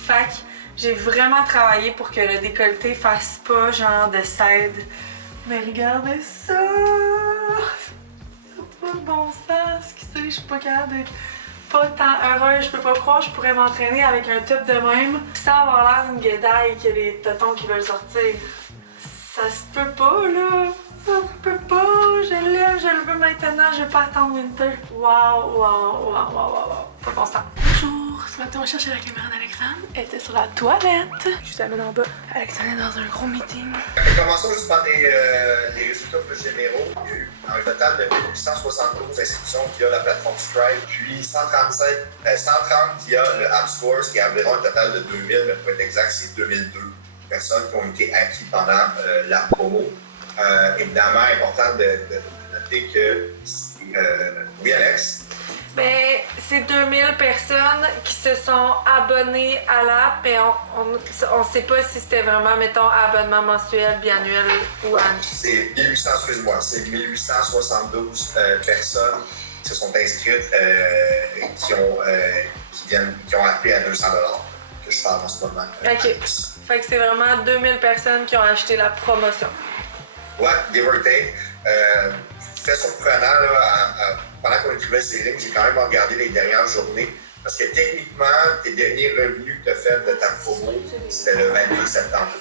Fait que j'ai vraiment travaillé pour que le décolleté fasse pas genre de side. Mais regardez ça! C'est pas de bon sens, excusez, je suis pas capable d'être pas tant heureuse. Je peux pas croire que je pourrais m'entraîner avec un top de même sans avoir l'air d'une guédaille qui a les tétons qui veulent sortir. Ça se peut pas, là! Ça se peut pas! Je l'aime, je le veux maintenant, je vais pas attendre Winter. Wow! Pas bon sens. Bonjour! Ce matin, on cherchait la caméra d'Alexandre. Elle était sur la toilette. Je t'amène en bas. Alexandre est dans un gros meeting. Commençons juste par les résultats plus généraux. Il y a eu un total de 1872 inscriptions via la plateforme Stripe, puis 130 via le App Store, ce qui est environ un total de 2000, mais pour être exact, c'est 2002 personnes qui ont été acquises pendant la promo. Évidemment, important de noter que oui, Alex. Ben, c'est 2000 personnes qui se sont abonnées à l'app, mais on sait pas si c'était vraiment, mettons, abonnement mensuel, biannuel ou annuel. C'est 1872 personnes qui se sont inscrites, qui ont appelé à 200 $, que je parle en ce moment. Ok. Fait que c'est vraiment 2000 personnes qui ont acheté la promotion. Ouais, give or take. Fait surprenant, là, pendant qu'on écrivait ces lignes, j'ai quand même regardé les dernières journées. Parce que techniquement, tes derniers revenus que tu as fait de ta promo, c'était le 22 septembre.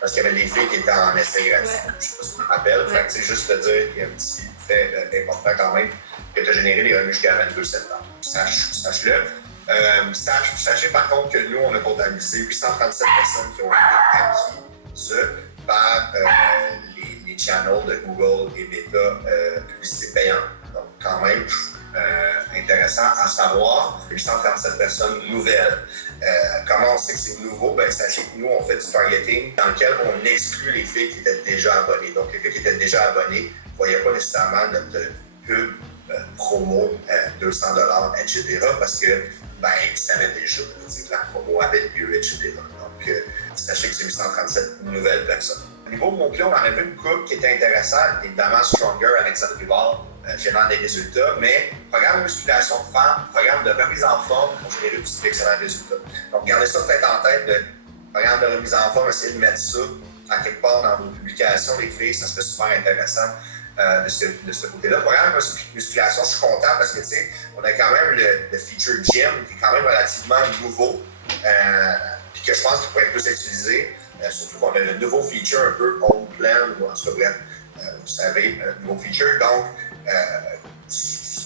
Parce qu'il y avait des filles qui étaient en essai gratuit. Ouais. Je sais pas si tu te rappelles. Fait que c'est juste te dire qu'il y a un petit fait important quand même que tu as généré les revenus jusqu'à 22 septembre. Sache-le. Sachez par contre que nous, on a comptabilisé 837 personnes qui ont été acquises par les channels de Google et Meta publicité payante. Donc, quand même, intéressant à savoir. 837 personnes nouvelles. Comment on sait que c'est nouveau? Ben, sachez que nous, on fait du targeting dans lequel on exclut les filles qui étaient déjà abonnées. Donc, les filles qui étaient déjà abonnées ne voyaient pas nécessairement notre pub promo 200 $, etc. parce que, ben, ils savaient déjà que la promo avait lieu, etc. Donc, sachez que c'est 837 nouvelles personnes. Au niveau de mon client, on en avait une couple qui était intéressante. Évidemment, Stronger, Alexandre Rivard, générant des résultats, mais programme de musculation de femmes, programme de remise en forme ont généré aussi d'excellents résultats. Donc, gardez ça peut-être en tête, de programme de remise en forme, essayez de mettre ça à quelque part dans vos publications, les filles, ça serait super intéressant de ce côté-là. Programme de musculation, je suis content parce que, tu sais, on a quand même le feature gym qui est quand même relativement nouveau, puis que je pense qu'il pourrait être plus utilisé, surtout qu'on a le nouveau feature un peu home plan, ou en tout cas, bref, vous savez, nouveau feature. Donc,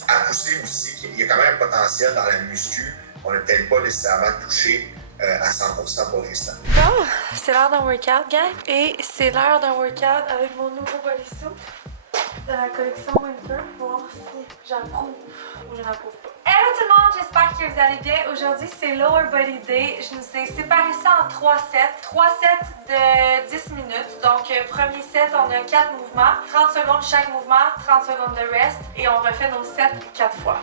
à pousser aussi, qu'il y a quand même un potentiel dans la muscu. On n'a peut-être pas nécessairement touché à 100% pour l'instant. Bon, c'est l'heure d'un workout, gang. Et c'est l'heure d'un workout avec mon nouveau bodysuit de la collection Winter. Voir si j'approuve ou je n'approuve pas. Hello tout le monde, j'espère que vous allez bien. Aujourd'hui, c'est Lower Body Day. Je nous ai séparé ça en 3 sets. 3 sets de 10 minutes. Donc, premier set, on a 4 mouvements. 30 secondes chaque mouvement, 30 secondes de rest. Et on refait nos sets 4 fois.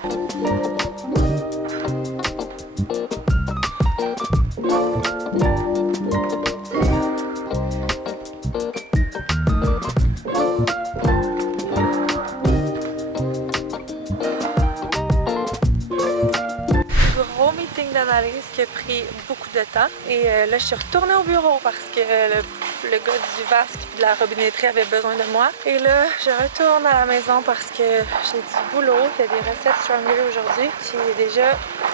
pris beaucoup de temps. Et là, je suis retournée au bureau parce que le gars du vasque et de la robinetterie avait besoin de moi. Et là, je retourne à la maison parce que j'ai du boulot. Il y a des recettes Strangler aujourd'hui. Il est déjà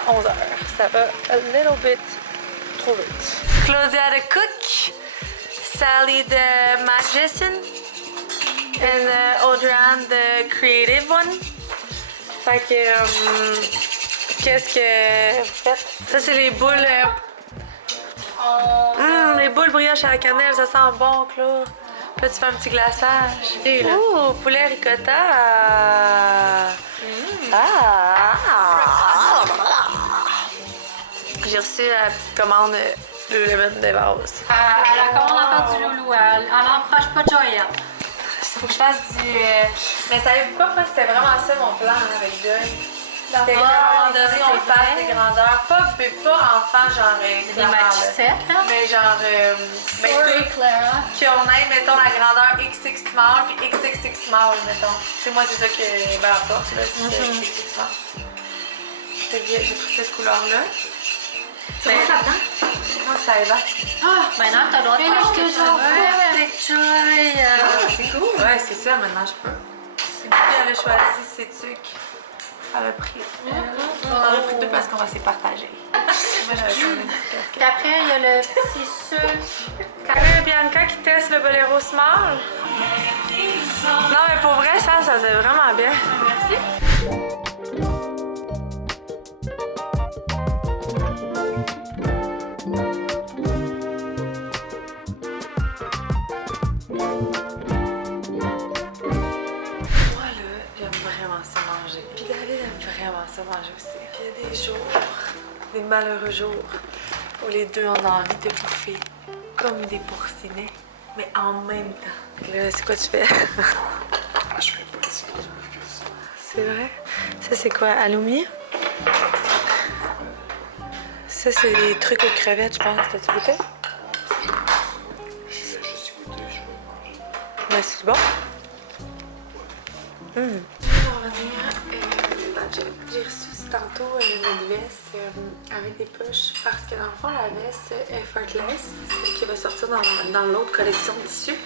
11 h. Ça va a little bit trop vite. Claudia the cook, Sally the magician, and Audrey the creative one. Fait que, qu'est-ce que vous faites? Ça, c'est les boules. Les boules brioche à la cannelle, ça sent bon, Claude. Là, tu fais un petit glaçage. Ouh, poulet ricotta. J'ai reçu la petite commande de Lemon de Vase. La commande encore du loulou. Elle n'emproche pas de Joya. Il faut que je fasse du. Mais savez-vous quoi? Moi, c'était vraiment ça mon plan avec Joy. C'était qu'à un moment donné, on fasse des grandeurs. Pas enfant, genre. Des machicettes, là. Mais genre. Sorry, Clara. Qu'on aille, mettons, la grandeur XX small puis XXX small, mettons. C'est moi, c'est ça que ben importe, là. XX small. J'ai pris cette couleur-là. Tu vois là-dedans? Comment ça va? Ah, maintenant, t'as le droit de faire ce que tu veux avec Joy. C'est cool. Ouais, c'est ça, maintenant je peux. C'est moi qui avait choisi ces trucs. Elle a pris. On en a pris deux parce qu'on va se partager. Moi, j'avais choisi une petite casquette. Puis après, il y a le petit sucre. Là, Bianca qui teste le Bolero Small. Non, mais pour vrai, ça faisait vraiment bien. Merci. Ça manger aussi. Puis il y a des jours, des malheureux jours, où les deux on a envie de bouffer comme des pourcinets, mais en même temps. Là, c'est quoi tu fais? Je fais pas si grosse bouffe que ça. C'est vrai? Ça, c'est quoi? Alumi? Ça, c'est des trucs aux crevettes, je pense. T'as-tu goûté? Je vais juste goûter, je vais manger. Mais c'est bon? J'ai reçu tantôt une veste avec des poches parce que dans le fond, la veste Effortless, celle qui va sortir dans l'autre collection de tissus,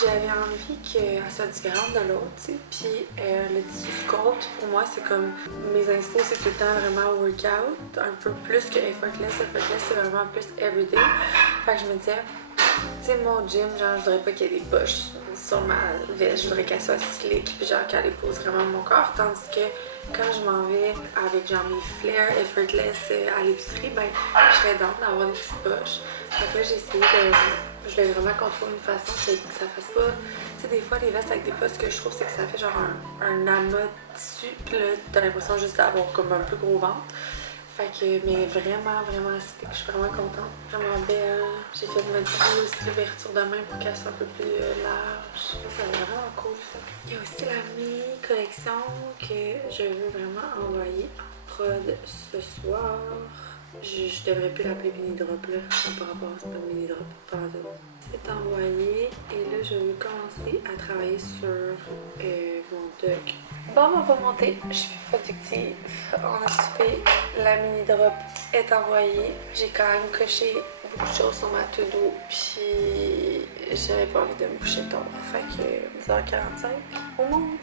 j'avais envie qu'elle soit différente de l'autre, tu sais. Puis le tissu Scout, pour moi, c'est comme mes inspos, c'est tout le temps vraiment workout, un peu plus que Effortless. Effortless, c'est vraiment plus everyday. Fait que je me disais, tu sais, mon gym, genre, je voudrais pas qu'il y ait des poches sur ma veste, je voudrais qu'elle soit slick, puis genre qu'elle épouse vraiment mon corps, tandis que quand je m'en vais avec genre mes flares Effortless à l'épicerie, ben je serais dans d'avoir des petites poches. Donc là, j'ai essayé de. Je voulais vraiment qu'on trouve une façon que ça fasse pas. Tu sais, des fois, les vestes avec des poches, ce que je trouve, c'est que ça fait genre un amas de tissu, puis là, t'as l'impression juste d'avoir comme un plus gros ventre. Fait que, mais vraiment, vraiment slick. Je suis vraiment contente. Vraiment belle. J'ai fait de modifier aussi l'ouverture de main pour qu'elle soit un peu plus large. Ça va vraiment cool, ça. Il y a aussi la mini-collection que je veux vraiment envoyer en prod ce soir. Je devrais plus l'appeler mini-drop, là. Par rapport à ce pas de mini-drop. C'est envoyé. Et là, je vais commencer à travailler sur mon doc. Bon, on va monter. Je suis productive. On a soupé. La mini-drop est envoyée. J'ai quand même coché beaucoup de choses sur ma to-do. Puis, j'avais pas envie de me coucher tard. Fait que 10h45, on monte.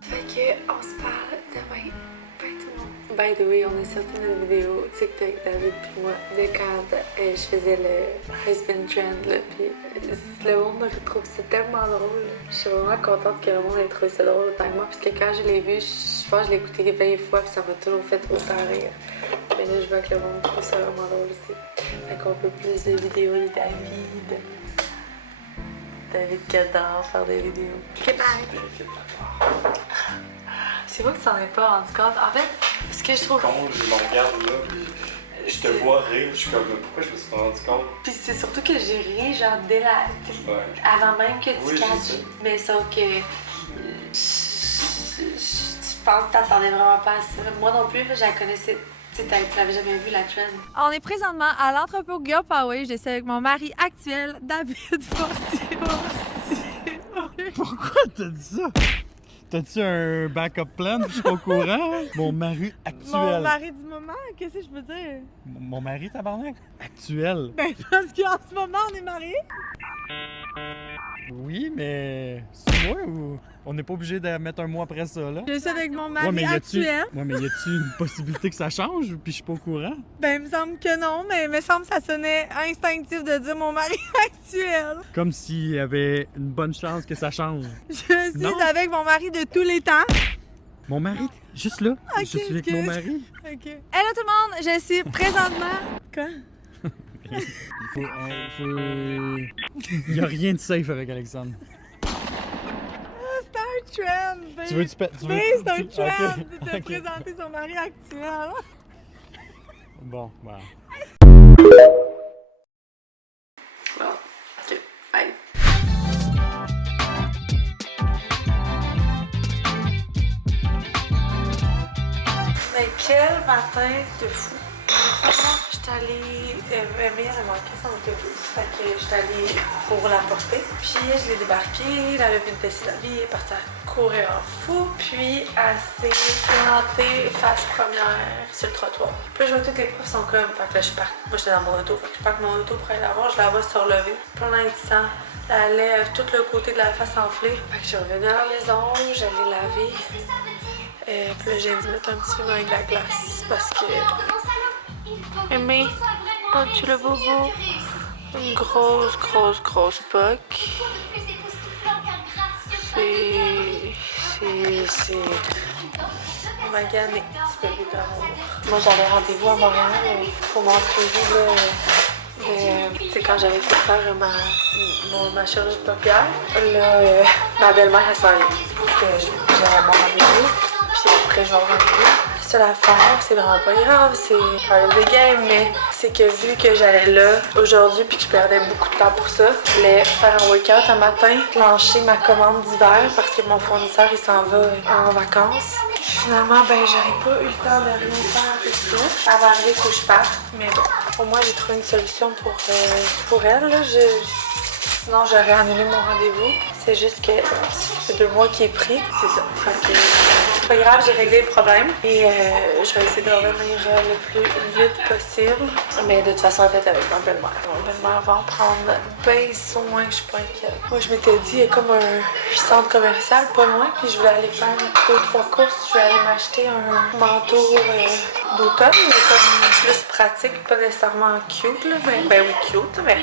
Fait que, on se parle demain. Bye tout le monde. By the way, on a sorti notre vidéo TikTok, David et moi, de quand je faisais le husband trend, là, puis le monde retrouve ça tellement drôle. Je suis vraiment contente que le monde ait trouvé ça drôle autant que moi, parce que quand je l'ai vu, je pense que je l'ai écouté 20 fois, puis ça m'a toujours fait autant rire. Mais là, je vois que le monde trouve ça vraiment drôle aussi. Fait qu'on veut plus de vidéos de David. David qui adore faire des vidéos. Ok, bye! C'est vrai que tu t'en es pas rendu compte. En fait, ce que je trouve. Quand je me regarde là, puis je te vois rire, je suis comme, pourquoi je me suis pas rendu compte? Puis c'est surtout que j'ai ri, genre, dès la. Ouais. Avant même que tu Oui, catches. Mais sauf que. Je pense que t'attendais vraiment pas à ça. Moi non plus, je la connaissais. Tu l'avais jamais vu la trend. On est présentement à l'entrepôt Guillaume Poway. Je suis avec mon mari actuel, David Fortier. Pourquoi t'as dit ça? T'as-tu un backup plan? Je suis pas au courant. Mon mari actuel. Mon mari du moment, qu'est-ce que je peux dire? Mon mari, tabarnak? Actuel. Ben, parce qu'en ce moment, on est mariés. Oui, mais c'est moi ou on n'est pas obligé de mettre un mois après ça, là? Je suis avec mon mari mais actuel. mais y a-tu une possibilité que ça change puis je suis pas au courant? Ben, il me semble que non, mais il me semble que ça sonnait instinctif de dire mon mari actuel. Comme s'il y avait une bonne chance que ça change. Je suis Non. avec mon mari de tous les temps. Mon mari, juste là, Ok, je suis avec mon excuse. mari. OK. Hello tout le monde, je suis présentement... Quoi? Il y a rien de safe avec Alexandre. C'est un trend. Ben, Tu veux c'est un trend de te Ok. présenter son mari actuel. Bon, bah. Bon, ok, allez. Mais quel matin de fou! J'étais allée. Mia a manqué son autobus. Fait que j'étais allée pour la porter. Puis je l'ai débarquée, elle a vu une décide la vie, elle est partie à courir en fou. Puis elle s'est plantée face première sur le trottoir. Puis là, je vois que toutes les profs sont comme. Fait que là, je pars. Moi, j'étais dans mon auto. Fait que je pars mon auto pour aller la voir. Je la vois se relever. Puis on a du sang. Elle lève tout le côté de la face enflée. Fait que je suis revenue à la maison, j'allais laver. Puis là, j'ai dû mettre un petit peu avec de la glace parce que. Aimé, oh, tu le bobo? Une grosse poque. C'est. On m'a gagné un petit peu d'amour. Moi, j'avais rendez-vous à Montréal pour mon suivi là. Tu sais, quand j'avais fait faire ma chirurgie de paupières, là, ma belle-mère, elle s'en vient pour que j'aille mon rendez-vous. Puis après, je vais avoir rendez-vous. C'est l'affaire, c'est vraiment pas grave, c'est part of the game, mais c'est que vu que j'allais là aujourd'hui puis que je perdais beaucoup de temps pour ça, je voulais faire un workout un matin, clencher ma commande d'hiver parce que mon fournisseur il s'en va en vacances. Finalement, ben j'aurais pas eu le temps de rien faire et tout. Elle va arriver que je parte, mais bon, au moins j'ai trouvé une solution pour elle. Là. Sinon, j'aurais annulé mon rendez-vous. C'est juste que c'est 2 mois qui est pris. C'est ça. Fait que c'est pas grave, j'ai réglé le problème. Et je vais essayer de revenir le plus vite possible. Mais de toute façon, en fait, avec ma belle-mère. Ma belle-mère va en prendre bien soin, je suis pas inquiète. Moi, je m'étais dit, il y a comme un centre commercial pas loin. Puis je voulais aller faire 2-3 courses. Je vais aller m'acheter un manteau d'automne, mais comme plus pratique, pas nécessairement cute. Là. Ben oui, cute, mais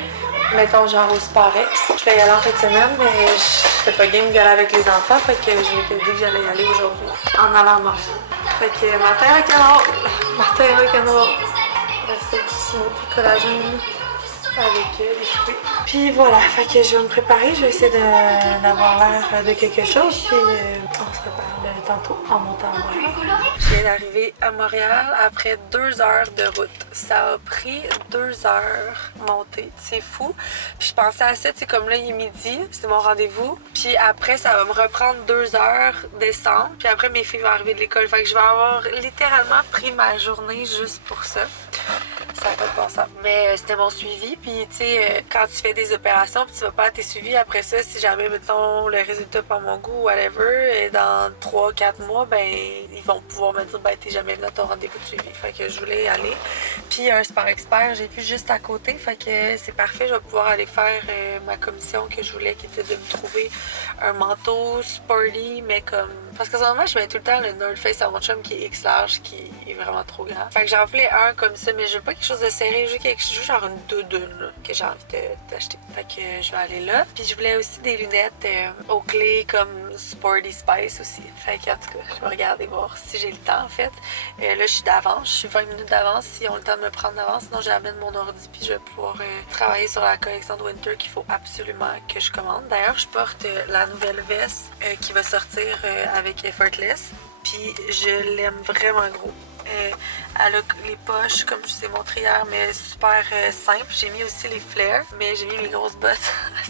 mettons genre au Sparex. Je vais y aller en fin de semaine, mais je fais pas game d'y aller avec les enfants, fait que je m'étais dit que j'allais y aller aujourd'hui, en allant à Montréal. Fait que matin avec un autre. C'est un petit smoothie collagène avec des fruits. Puis voilà, fait que je vais me préparer, je vais essayer d'avoir l'air de quelque chose, puis on se reparle tantôt en montant à Montréal. Je viens d'arriver à Montréal après 2 heures de route. Ça a pris 2 heures monter, c'est fou. Puis je pensais à ça, tu sais, comme là il est midi, c'est mon rendez-vous. Puis après ça va me reprendre 2 heures descendre. Puis après mes filles vont arriver de l'école. Fait que je vais avoir littéralement pris ma journée juste pour ça. Ça n'a pas de bon sens. Mais c'était mon suivi. Puis tu sais, quand tu fais des opérations puis tu vas pas à tes suivis, après ça, si jamais, mettons, le résultat pas mon goût, whatever, et dans 3-4 mois, ben ils vont pouvoir me dire, ben t'es jamais venu à ton rendez-vous de suivi. Fait que je voulais y aller. Puis un Sport Expert, j'ai vu juste à côté. Fait que c'est parfait, je vais pouvoir aller faire ma commission que je voulais, qui était de me trouver un manteau sporty, mais comme... Parce qu'en ce moment, je mets tout le temps le North Face à mon chum qui est X large, qui est vraiment trop grand. Fait que j'en voulais un comme ça, mais je veux pas quelque chose de serré, je veux genre une doudoune là, que j'ai envie d'acheter. Fait que je vais aller là. Puis je voulais aussi des lunettes aux clés comme Sporty Spice aussi. Fait que en tout cas, je vais regarder voir si j'ai le temps en fait. Là, je suis d'avance, je suis 20 minutes d'avance si on a le temps de me prendre d'avance. Sinon, j'amène mon ordi puis je vais pouvoir travailler sur la collection de Winter qu'il faut absolument que je commande. D'ailleurs, je porte la nouvelle veste qui va sortir avec Effortless. Puis je l'aime vraiment gros. Elle a les poches, comme je vous ai montré hier, mais super simple. J'ai mis aussi les flares, mais j'ai mis mes grosses bottes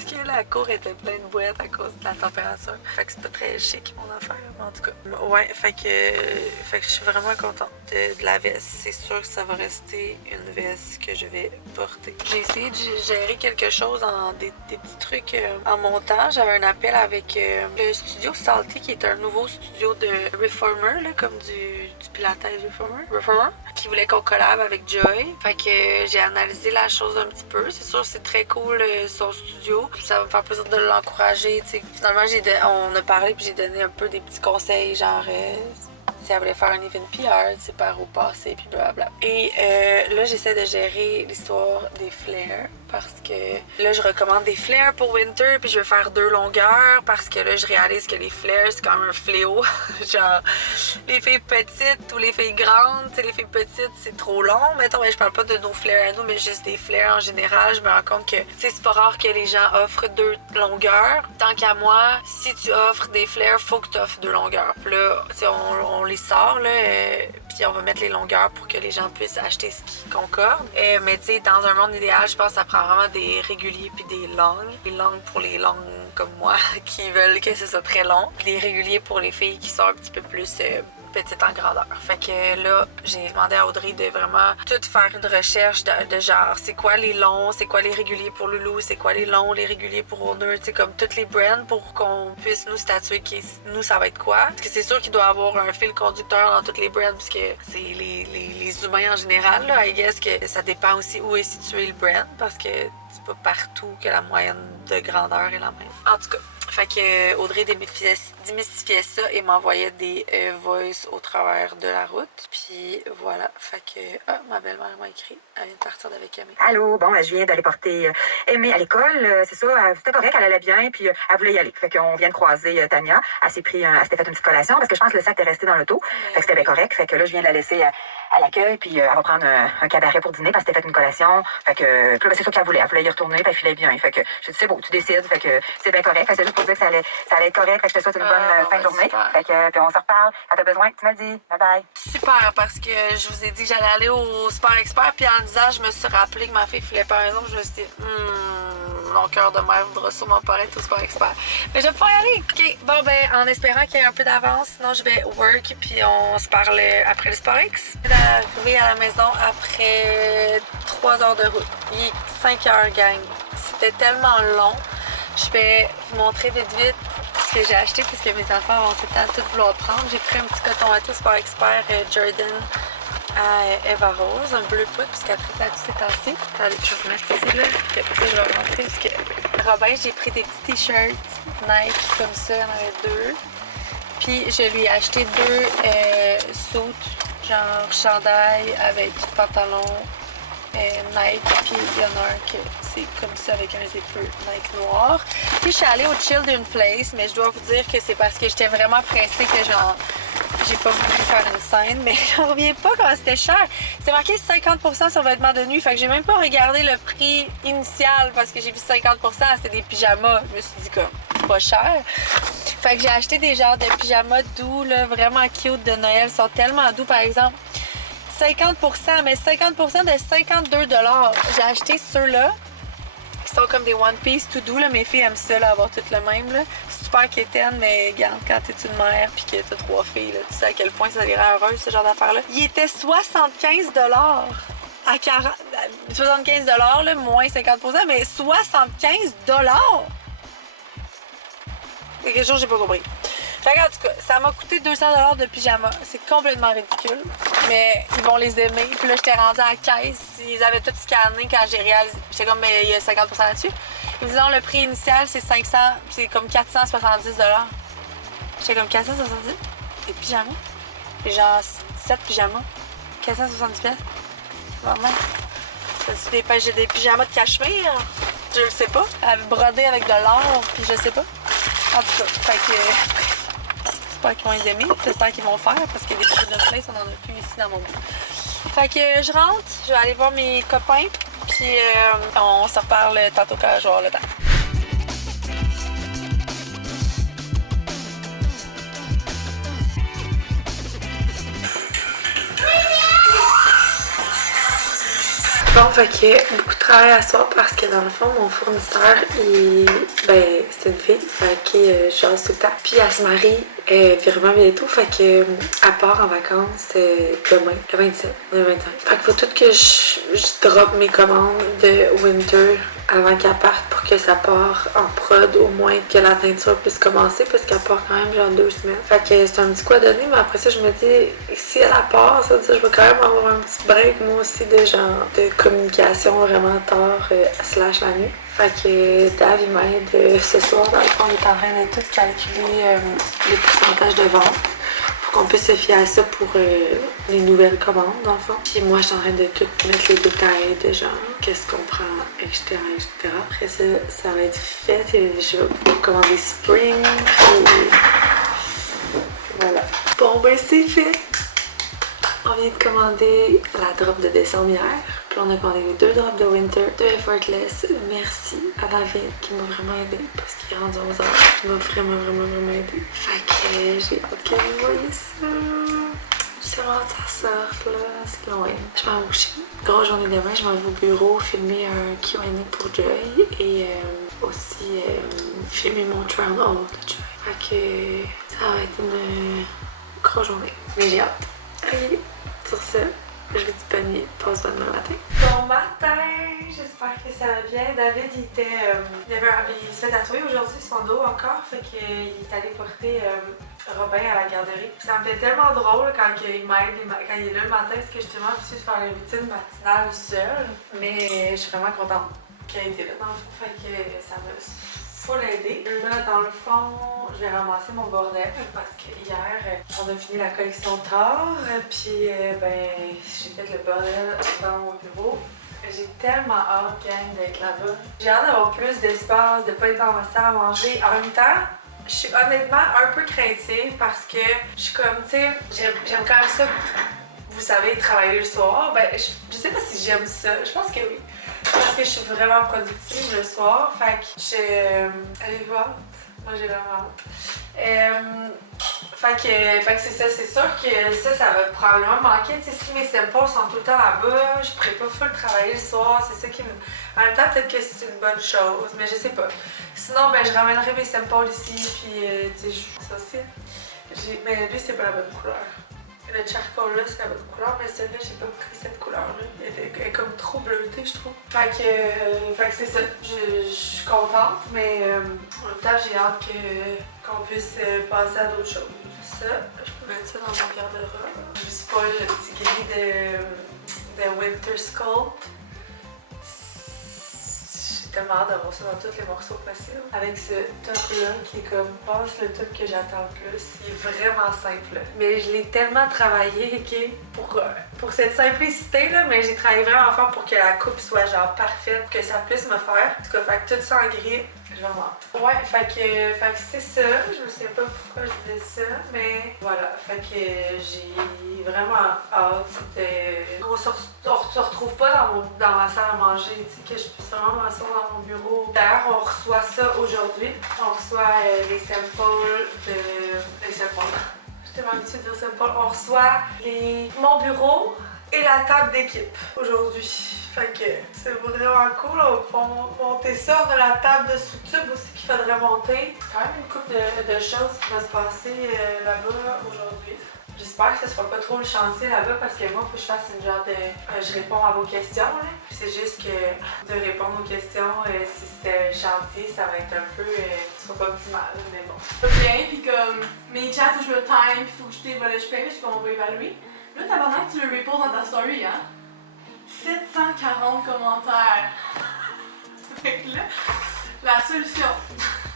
parce que la cour était pleine de boîtes à cause de la température. Fait que c'est pas très chic mon affaire, mais en tout cas. Ouais, fait que je suis vraiment contente de la veste. C'est sûr que ça va rester une veste que je vais porter. J'ai essayé de gérer quelque chose en des petits trucs en montant. J'avais un appel avec le studio Salty, qui est un nouveau studio de Reformer, là, comme du Pilates Reformer, qui voulait qu'on collab avec Joy. Fait que j'ai analysé la chose un petit peu. C'est sûr, c'est très cool son studio. Ça va me faire plaisir de l'encourager. Finalement, on a parlé puis j'ai donné un peu des petits conseils, genre si elle voulait faire un event PR, c'est par où passer, puis blablabla. Et là, j'essaie de gérer l'histoire des flares parce que là, je recommande des flares pour winter, puis je veux faire 2 longueurs parce que là, je réalise que les flares, c'est quand même un fléau. Genre, les filles petites ou les filles grandes, tu sais, les filles petites, c'est trop long. Mettons, je parle pas de nos flares à nous, mais juste des flares en général. Je me rends compte que, tu sais, c'est pas rare que les gens offrent 2 longueurs. Tant qu'à moi, si tu offres des flares, faut que tu offres 2 longueurs. Puis là, tu sais, on les sort, là, puis on va mettre les longueurs pour que les gens puissent acheter ce qui concorde. Mais tu sais, dans un monde idéal, je pense que ça prend vraiment des réguliers puis des longues. Des longues pour les longues comme moi qui veulent que ce soit très long. Puis des réguliers pour les filles qui sont un petit peu plus petites en grandeur. Fait que là, j'ai demandé à Audrey de vraiment tout faire une recherche de genre, c'est quoi les longs, c'est quoi les réguliers pour Loulou, c'est quoi les longs, les réguliers pour Honor, tu sais, comme toutes les brands pour qu'on puisse nous statuer nous, ça va être quoi. Parce que c'est sûr qu'il doit y avoir un fil conducteur dans toutes les brands, parce que c'est les humains en général, là. I guess que ça dépend aussi où est situé le brand, parce que c'est pas partout que la moyenne de grandeur est la même. En tout cas, fait que Audrey démystifiait ça et m'envoyait des voices au travers de la route. Puis voilà, fait que ma belle-mère m'a écrit. Elle vient de partir avec Aimée. Allô, bon, je viens d'aller porter Aimée à l'école. C'est ça, c'était correct, elle allait bien, puis elle voulait y aller. Fait qu'on vient de croiser Tania. Elle s'était fait une petite collation parce que je pense que le sac était resté dans l'auto. Fait que c'était bien correct. Fait que là, je viens de la laisser à l'accueil, puis elle va prendre un cabaret pour dîner parce qu'elle s'était fait une collation. Fait que là, c'est ça qu'elle voulait. Elle voulait y retourner, puis elle filait bien. Fait que j'ai dit, c'est beau, tu décides. Fait que c'est bien correct. Fait que c'est juste pour dire que ça allait être correct. Fait que je te souhaite une bonne fin de journée. Super. Fait que puis on se reparle. Quand t'as besoin, tu me le dis. Bye bye. Super, parce que je vous ai dit que j'allais aller au Super Expert, puis en disant, je me suis rappelé que ma fille filait par exemple, je me suis dit, mon cœur de mère voudra sûrement pas être au Super Expert. Mais je vais pouvoir y aller. OK, bon ben, en espérant qu'il y ait un peu d'avance, sinon je vais work, puis on se parle après le Super X. Je vais arriver à la maison après 3 heures de route. Il est 5 heures, gang. C'était tellement long. Je vais vous montrer vite ce que j'ai acheté, puisque mes enfants vont tout le temps tout vouloir prendre. J'ai pris un petit coton à tout Super Expert Jordan à Eva Rose, un bleu poudre, puisqu'elle tripe là-dessus ces temps-ci. Attendez, je vais vous mettre ici, là. Puis après, je vais rentrer, parce que Robin, j'ai pris des petits t-shirts Nike comme ça, il y en avait 2. Puis je lui ai acheté 2 suits, genre chandail avec pantalon Nike, puis il y en a un que c'est comme ça avec un zipper Nike noir. Puis je suis allée au Children's Place, mais je dois vous dire que c'est parce que j'étais vraiment pressée que genre j'ai pas voulu faire une scène, mais j'en reviens pas quand c'était cher. C'est marqué 50% sur vêtements de nuit, fait que j'ai même pas regardé le prix initial parce que j'ai vu 50%, c'était des pyjamas. Je me suis dit comme, c'est pas cher. Fait que j'ai acheté des genres de pyjamas doux, là, vraiment cute de Noël. Ils sont tellement doux, par exemple. 50%, mais 50% de 52 $. J'ai acheté ceux-là, qui sont comme des One Piece tout doux, là. Mes filles aiment ça, là, avoir tout le même, là. Super quétaine, mais regarde, quand t'es une mère puis que t'as 3 filles, là, tu sais à quel point ça les rend heureuses, ce genre d'affaires-là. Il était 75 $. À 40... 75 $, là, moins 50%, mais 75 $! C'est quelque chose que j'ai pas compris. Fait en tout cas, ça m'a coûté 200 $ de pyjama. C'est complètement ridicule. Mais ils vont les aimer. Puis là, j'étais rendue à la caisse. Ils avaient tout scanné quand j'ai réalisé. J'étais comme, mais il y a 50% là-dessus. Ils me disaient, non, le prix initial, c'est 500. C'est comme 470 $. J'étais comme 470 $? Des pyjamas? J'ai genre 7 pyjamas. 470 $. Vraiment. J'ai des pyjamas de cachemire. Je le sais pas. Brodés avec de l'or. Puis je sais pas. En tout cas, fait que. J'espère qu'ils vont les aimer, j'espère qu'ils vont faire parce que des Children's Place, on en a plus ici dans mon bout. Fait que je rentre, je vais aller voir mes copains, puis on se reparle tantôt quand je vais avoir le temps. Bon, fait que beaucoup de travail à soir parce que dans le fond, mon fournisseur, c'est une fille avec qui je jase tout le temps. Puis elle se marie vraiment bientôt, fait que elle part en vacances demain, le 27, le 25. Fait qu'il faut tout que je drop mes commandes de winter avant qu'elle parte pour que ça part en prod, au moins que la teinture puisse commencer parce qu'elle part quand même genre 2 semaines. Fait que c'est un petit coup à donner, mais après ça je me dis si elle part, ça veut dire je vais quand même avoir un petit break moi aussi de genre de communication vraiment tard slash la nuit. Fait que Dave il m'aide ce soir, dans le fond il est en train de tout calculer les pourcentages de vente pour qu'on puisse se fier à ça pour les nouvelles commandes dans le fond. Puis moi je suis en train de tout mettre les détails de genre qu'est-ce qu'on prend, etc. Après ça, ça va être fait et je vais pouvoir commander Spring. Puis voilà. Bon ben c'est fait! On vient de commander la drop de décembre hier. Puis on a commandé les 2 drops de winter de Effortless. Merci à David qui m'a vraiment aidé parce qu'il est rendu 11h. Il m'a vraiment aidé. Fait que j'ai hâte que vous voyez ça. J'ai hâte que ça sorte là, c'est loin. Je m'en vais coucher. Grosse journée demain, je m'en vais au bureau filmer un Q&A pour Joy et aussi filmer mon trial haul de Joy. Fait que ça va être une grosse journée. Mais j'ai hâte. Allez, sur ce, je vous dis bonne nuit, passe bonne matin. Bon matin, j'espère que ça va bien. David, il se fait tatouer aujourd'hui son dos encore, fait qu'il est allé porter Robin à la garderie. Ça me fait tellement drôle quand il m'aide, quand il est là le matin, parce que justement, je suis faire les routines matinales seule. Mais je suis vraiment contente qu'il ait été là dans le fond, fait que ça me full aider. Là, dans le fond, je vais ramasser mon bordel parce que hier, on a fini la collection tard, puis j'ai fait le bordel dans mon bureau. J'ai tellement hâte, gang, d'être là-bas. J'ai hâte d'avoir plus d'espace, de pas être dans ma salle à manger. En même temps, je suis honnêtement un peu craintive parce que je suis comme, tu sais, j'aime quand même ça, vous savez, travailler le soir. Ben, je sais pas si j'aime ça, je pense que oui. Parce que je suis vraiment productive le soir, fait que avez-vous hâte? Moi j'ai vraiment hâte. Fait que c'est ça, c'est sûr que ça va probablement manquer. Tu sais, si mes samples sont tout le temps là-bas, je pourrais pas full travailler le soir, c'est ça qui me... En même temps, peut-être que c'est une bonne chose, mais je sais pas. Sinon, ben je ramènerai mes samples ici, puis tu sais, ça aussi. Mais lui, c'est pas la bonne couleur. Le charcoal là, c'est la bonne couleur, mais celle-là, j'ai pas pris cette couleur-là. Elle est comme trop bleutée, je trouve. Fait que c'est ça. Je suis contente, mais en même temps, j'ai hâte qu'on puisse passer à d'autres choses. Ça, je peux mettre ça dans mon garde-robe. Je vous spoil le petit gris de Winter Sculpt. J'ai tellement hâte d'avoir ça dans tous les morceaux possibles. Avec ce top-là qui est comme passe le top que j'attends le plus. Il est vraiment simple. Mais je l'ai tellement travaillé, ok, pour cette simplicité-là, mais j'ai travaillé vraiment fort pour que la coupe soit genre parfaite, que ça puisse me faire. En tout cas, fait que tout ça en gris, je vais voir. Ouais, fait que c'est ça. Je me sais pas pourquoi je disais ça, mais voilà. Fait que j'ai vraiment hâte de... On se retrouve pas dans ma salle à manger, tu sais, que je puisse vraiment m'asseoir dans mon bureau. D'ailleurs, on reçoit ça aujourd'hui. On reçoit les samples de... Les samples. J'étais même habituée de dire samples. On reçoit mon bureau et la table d'équipe aujourd'hui. Fait que c'est vraiment cool. On va monter ça. On a la table de sous-tube aussi qu'il faudrait monter. Quand même une couple de choses qui va se passer là-bas aujourd'hui. J'espère que ce sera pas trop le chantier là-bas parce que moi, il faut que je fasse une genre de... je réponds à vos questions, là. C'est juste que de répondre aux questions, si c'était chantier, ça va être un peu... ce sera pas optimal, mais bon. Bien, puis comme mes chats où je me time, puis faut que je t'évalue, je paye, puis qu'on va évaluer. Là, tabarnak, tu le reposes dans ta story, hein? 740 commentaires. Fait que là, la solution,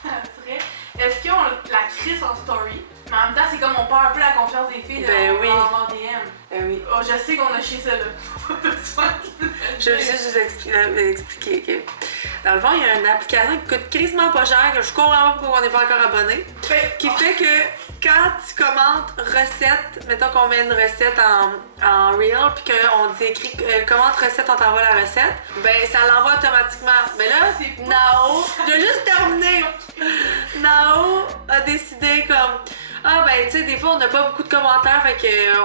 ça serait... Est-ce qu'on la crisse en story? Mais en même temps, c'est comme on perd un peu la confiance des filles en DM. Ben oui. Oh, je sais qu'on a chié ça là. Je vais juste vous expliquer, ok? Dans le fond, il y a une application qui coûte quasiment pas cher, que je comprends pas pourquoi on n'est pas encore abonné, qui fait que quand tu commentes recette, mettons qu'on met une recette en Reel, puis qu'on dit écrit commente recette, on t'envoie la recette, ben ça l'envoie automatiquement. Mais là, Nao, je vais juste terminer. Nao a décidé comme Ah ben tu sais, des fois on n'a pas beaucoup de commentaires, fait que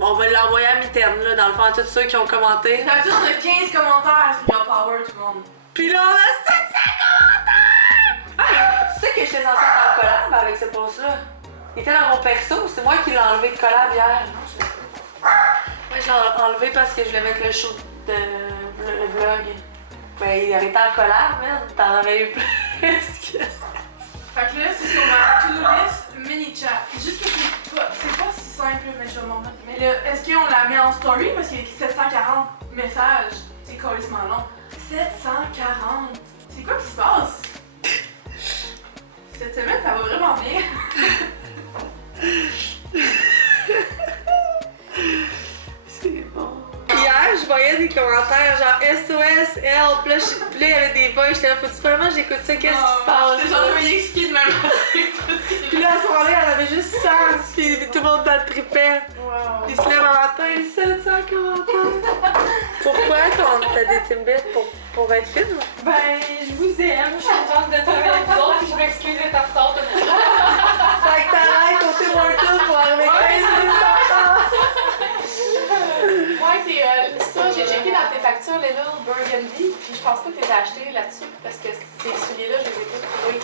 on va l'envoyer à mi-terme là, dans le fond à tous ceux qui ont commenté. D'habitude on a 15 commentaires sur Girl Power tout le monde. Pis là on a 700 commentaires! Ah mais tu sais que je j'étais censée être en collab avec ce post-là. Il était dans mon perso, c'est moi qui l'ai enlevé de collab hier. Moi je l'ai enlevé parce que je voulais mettre le show de le vlog. Ben il aurait été en collab, merde, t'en aurais eu plus que ça. Fait que là, c'est sur ma to-do list mini chat. C'est juste que c'est pas si simple, mais je vais m'en mettre. Mais là, est-ce qu'on la met en story? Parce qu'il y a 740 messages. C'est carrément long. 740! C'est quoi qui se passe? Cette semaine, ça va vraiment bien. C'est bon. Hier, je voyais des commentaires genre SOS, help, là, il y avait des voix, j'étais là, faut-tu vraiment j'écoute ça, qu'est-ce qui se passe? J'étais genre, je vais y expliquer de même. Puis là, à ce moment-là, elle avait juste 100, puis tout le monde tripait. Wow. Il se lève un matin, il 700 commentaires. Pourquoi t'as des Timbits pour être film? Ben, je vous aime, je suis contente de travailler avec vous autres, puis je m'excuse d'être en retard de tout. Fait que t'arrêtes au Tim Hortons pour arriver 15 minutes en retard. Ouais, ça, j'ai checké dans tes factures les Little Burgundy, puis je pense pas que tu les as achetés là-dessus, parce que ces souliers-là, je les ai pas trouvés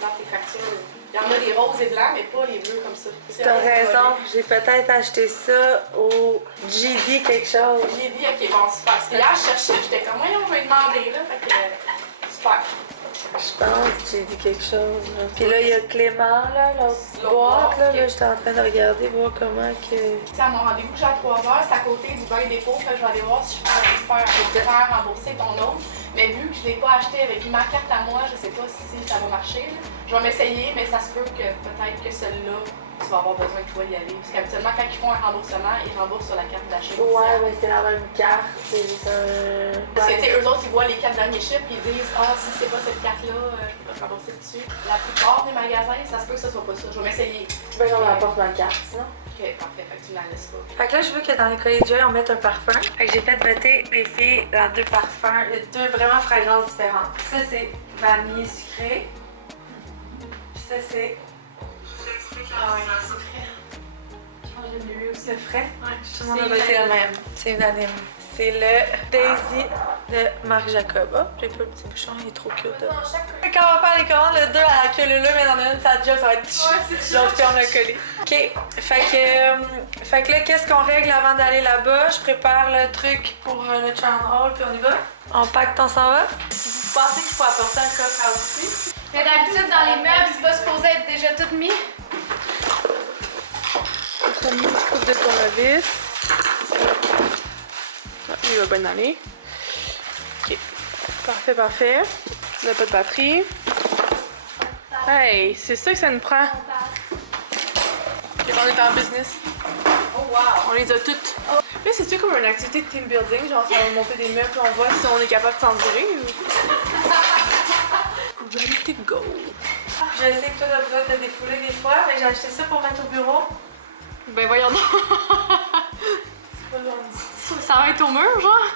dans tes factures. Il y en a des roses et blancs, mais pas les bleus comme ça. T'as raison, j'ai peut-être acheté ça au GD quelque chose. J'ai dit, ok, bon, super. Parce que hier, je cherchais, j'étais comme, voyons, je vais demander, là. Fait que, super. Je pense que j'ai dit quelque chose. Là. Puis là, il y a Clément, là, l'autre boîte. Là, là, j'étais en train de regarder, voir comment que... Tu sais, à mon rendez-vous que j'ai à 3h, c'est à côté du bain dépôt. Fait que je vais aller voir si je peux faire rembourser ton autre. Mais vu que je l'ai pas acheté avec ma carte à moi, je sais pas si ça va marcher. Là. Je vais m'essayer, mais ça se peut que peut-être que celle-là, tu vas avoir besoin de toi y aller. Parce qu'habituellement, quand ils font un remboursement, ils remboursent sur la carte d'achat. Ouais, mais c'est la même carte. C'est juste un... Parce que, tu sais, eux autres, ils voient les 4 derniers chiffres et ils disent, ah, si c'est pas cette carte-là, je peux pas te rembourser dessus. La plupart des magasins, ça se peut que ce soit pas ça. Je vais m'essayer. Ben, j'en apporte ma carte, sinon. Ok, parfait. Fait que tu ne la laisses pas. Fait que là, je veux que dans les colis de Joy, on mette un parfum. Fait que j'ai fait voter les filles dans 2 parfums, 2 vraiment fragrances différentes. Ça, c'est vanille sucré. Puis ça, c'est... Ah ouais, c'est frais. C'est frais? Ouais. Tout le monde a voté le même. C'est unanime. C'est le Daisy de Marc Jacob. Oh, j'ai pas le petit bouchon, il est trop cute. Quand on va faire les commandes, le 2 à la queue lulu, mais dans une, ça job, ça va être l'autre ferme le colis. Ok, fait que là, qu'est-ce qu'on règle avant d'aller là-bas? Je prépare le truc pour le channel haul, puis on y va. On pacte, on s'en va. Vous pensez qu'il faut apporter un coffre à outils? Mais d'habitude, dans les meubles, c'est pas supposé être déjà tout mis. J'ai mis une coupe de tournevis. Ah, il va bien aller. Ok. Parfait, parfait. On n'a pas de batterie. Hey, c'est ça que ça nous prend. Ok, on est en business. Oh wow! On les a toutes. Là, c'est-tu comme une activité de team building? Genre, ça va monter des meubles et on voit si on est capable de s'en tirer ou... Ready to go. Je sais que toi, t'as besoin de te défouler des fois, mais j'ai acheté ça pour mettre au bureau. Ben voyons donc! C'est pas gentil. Ça va être au mur, genre?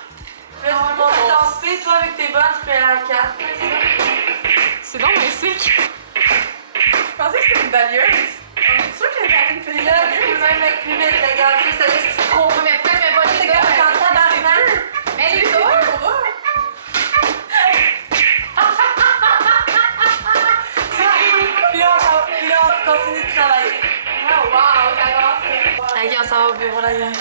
Là, tu peux monter ton spé, toi, avec tes bottes, tu peux aller à la 4. C'est donc un sick! Je pensais que c'était une balieuse. On est sûr qu'elle avait une petite Là, tu peux même mettre plus vite, regarde, ça, c'est juste trop. Mais peut-être, mais pas les C'est comme quand t'as barman. Mais les gars! Puis là, on continue de travailler. Oh wow, j'adore ça! Ok, on s'en va au bureau, la gang.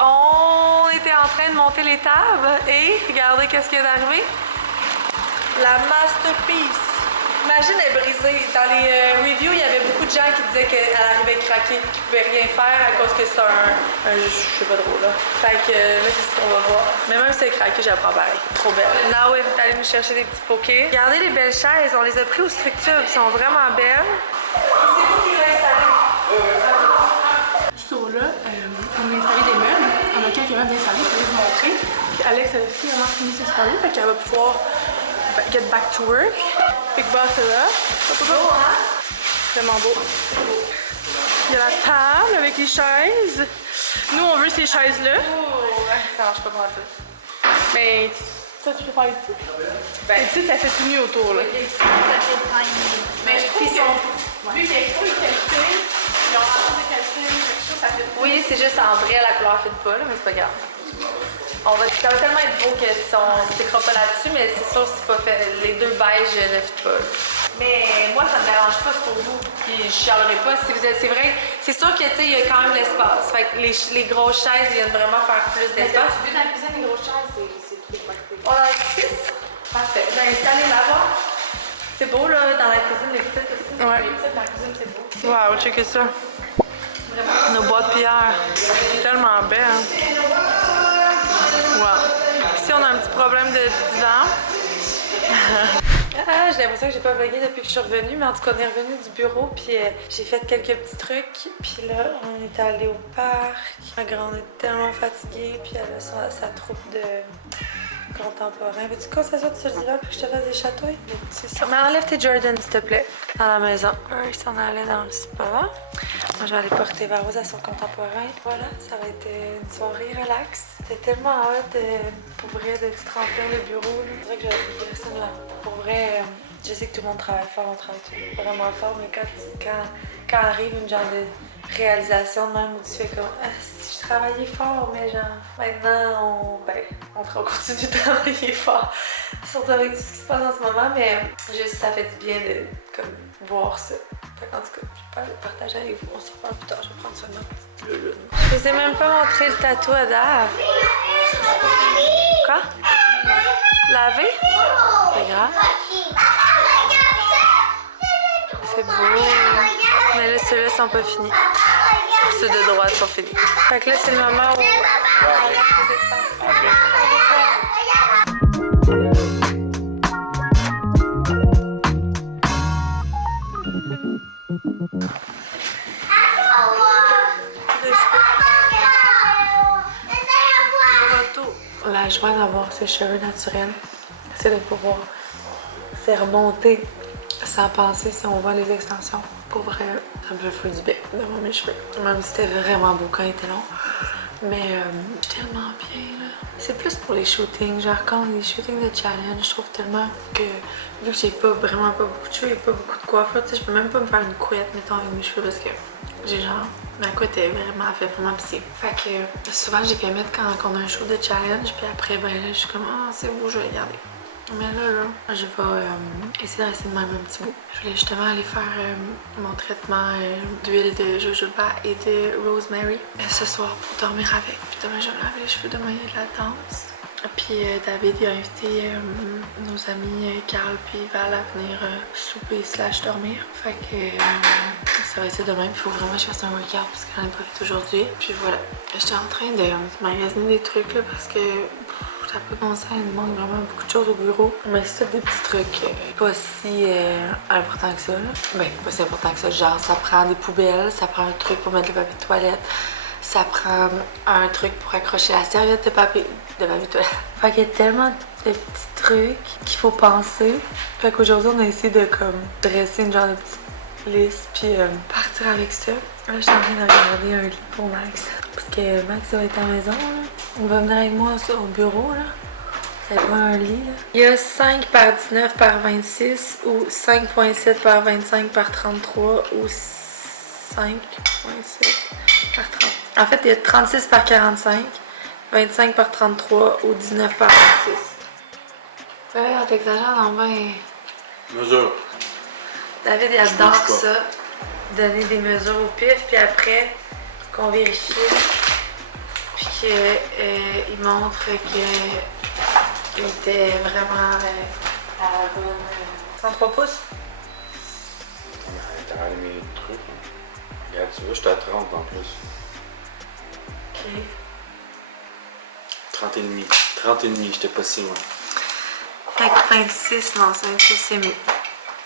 On était en train de monter les tables et regardez qu'est-ce qui est arrivé. La masterpiece. Imagine, elle est brisée. Dans les reviews, il y avait beaucoup de gens qui disaient qu'elle arrivait craquée, qu'ils pouvaient rien faire à cause que c'est je sais pas trop là. Fait que là, c'est ce qu'on va voir. Mais même si c'est craqué, je la prends pareil. Trop belle. Now, elle est allée nous chercher des petits pokés. Regardez les belles chaises, on les a pris au structures, elles sont vraiment belles. C'est vous qui l'avez installé? So là, on a installé des meubles. On a quelques meubles installés, je vais vous montrer. Puis Alex, elle a finalement fini ses soirées, fait qu'elle va pouvoir get back to work. Fait que bah, c'est là. Vraiment beau. Il y a la table avec les chaises. Nous, on veut ces chaises-là. Ça marche pas pour tout. Mais toi, tu peux faire les petites? Les petites, ça fait tout nu autour, là. Mais je trouve que, vu qu'il y a trop de qualité, ils ont un de qualité, je trouve que ça fait Oui, c'est juste en vrai, la couleur fait pas, là, mais c'est pas grave. Ça va tellement être beau que on s'écrase pas là-dessus, mais c'est sûr que c'est pas fait. Les deux beiges ne fit pas. Mais moi, ça me dérange pas pour vous, puis je chialerai pas. Si vous êtes, c'est vrai, c'est sûr que tu sais, il y a quand même de l'espace. Fait que les grosses chaises viennent vraiment faire plus d'espace. Vu dans la cuisine, les grosses chaises, c'est trop impacté. On en a 6. Parfait. J'ai installé là-bas. C'est beau, là, dans la cuisine, les petites aussi. Ouais. Les petites dans la cuisine, c'est beau. Wow, checkez ça. Nos boîtes pierre. Tellement belle. Wow. Ici, on a un petit problème de divan. J'ai l'impression que j'ai pas vlogué depuis que je suis revenue, mais en tout cas, on est revenu du bureau, puis j'ai fait quelques petits trucs, puis là, on est allé au parc. Ma grande est tellement fatiguée, puis elle a sa troupe de contemporains. Veux-tu qu'on s'assoie sur le divan puis que je te fasse des chatouilles? C'est ça. Mais enlève tes Jordan, s'il te plaît, dans la maison. Eux, ils s'en allaient dans le spa. Moi, je vais aller porter Varose à son contemporain. Voilà, ça va être une soirée relax. C'était tellement hâte pour vrai de tout remplir le bureau. C'est vrai que j'avais personne là. Pour vrai, je sais que tout le monde travaille fort, on travaille vraiment fort, mais quand arrive une genre de réalisation de même où tu fais comme si je travaillais fort, mais genre maintenant on continue de travailler fort, surtout avec tout ce qui se passe en ce moment, mais juste ça fait du bien de comme voir ça. En tout cas, je vais le partager avec vous, on se reparle plus tard, je vais prendre ça de ma petite lune. Je vous ai même pas montré le tatou à Dave. Quoi? Laver? Pas grave. C'est beau. Mais là, ceux-là sont pas finis. Ceux de droite sont finis. Fait que là, c'est le moment où... La joie d'avoir ses cheveux naturels, c'est de pouvoir se remonter sans penser si on voit les extensions. Pour vrai, ça me fait du bien d'avoir mes cheveux. Même si c'était vraiment beau quand ils étaient longs. Mais je suis tellement bien là. C'est plus pour les shootings, genre quand les shootings de challenge, je trouve tellement que vu que j'ai vraiment pas beaucoup de cheveux et pas beaucoup de coiffure, tu sais, je peux même pas me faire une couette mettons avec mes cheveux parce que j'ai genre ma couette est vraiment pissée. Fait que souvent j'ai fait mettre quand on a un show de challenge, puis après ben là je suis comme ah c'est beau, je vais regarder. Mais là, je vais essayer de rester de même un petit bout. Je voulais justement aller faire mon traitement d'huile de jojoba et de rosemary ce soir pour dormir avec. Puis demain, je vais me laver les cheveux, demain, il y a de la danse. Puis David il a invité nos amis Carl puis Val à venir souper / dormir. Fait que ça va être demain. Puis il faut vraiment que je fasse un workout parce qu'elle n'a pas fait aujourd'hui. Puis voilà, j'étais en train de magasiner des trucs là parce que ça n'a pas de bon sens, il me manque vraiment beaucoup de choses au bureau. Mais c'est tout des petits trucs pas si importants que ça. Là. Ben, pas si important que ça. Genre, ça prend des poubelles, ça prend un truc pour mettre le papier de toilette, ça prend un truc pour accrocher la serviette de papier de toilette. Fait qu'il y a tellement de petits trucs qu'il faut penser. Fait qu'aujourd'hui, on a essayé de comme dresser une genre de petite liste puis partir avec ça. Là, je suis en train de regarder un lit pour Max. Parce que Max va être à la maison, là. Il va venir avec moi au bureau, là. Ça va être un lit, là. Il y a 5 par 19 par 26 ou 5.7 par 25 par 33 ou 5.7 par 30. En fait, il y a 36 par 45, 25 par 33 ou 19 par 26. Ouais, on t'exagère dans ben... Mesure. David, il adore ça. Donner des mesures au pif, puis après qu'on vérifie, puis qu'il montre qu'il était vraiment à la bonne 33 pouces. T'as allumé mes trucs. Regarde, tu vois, j'étais à 30 en plus. Ok. 30 et demi, j'étais pas si loin. Avec 26, non, 26 c'est mieux.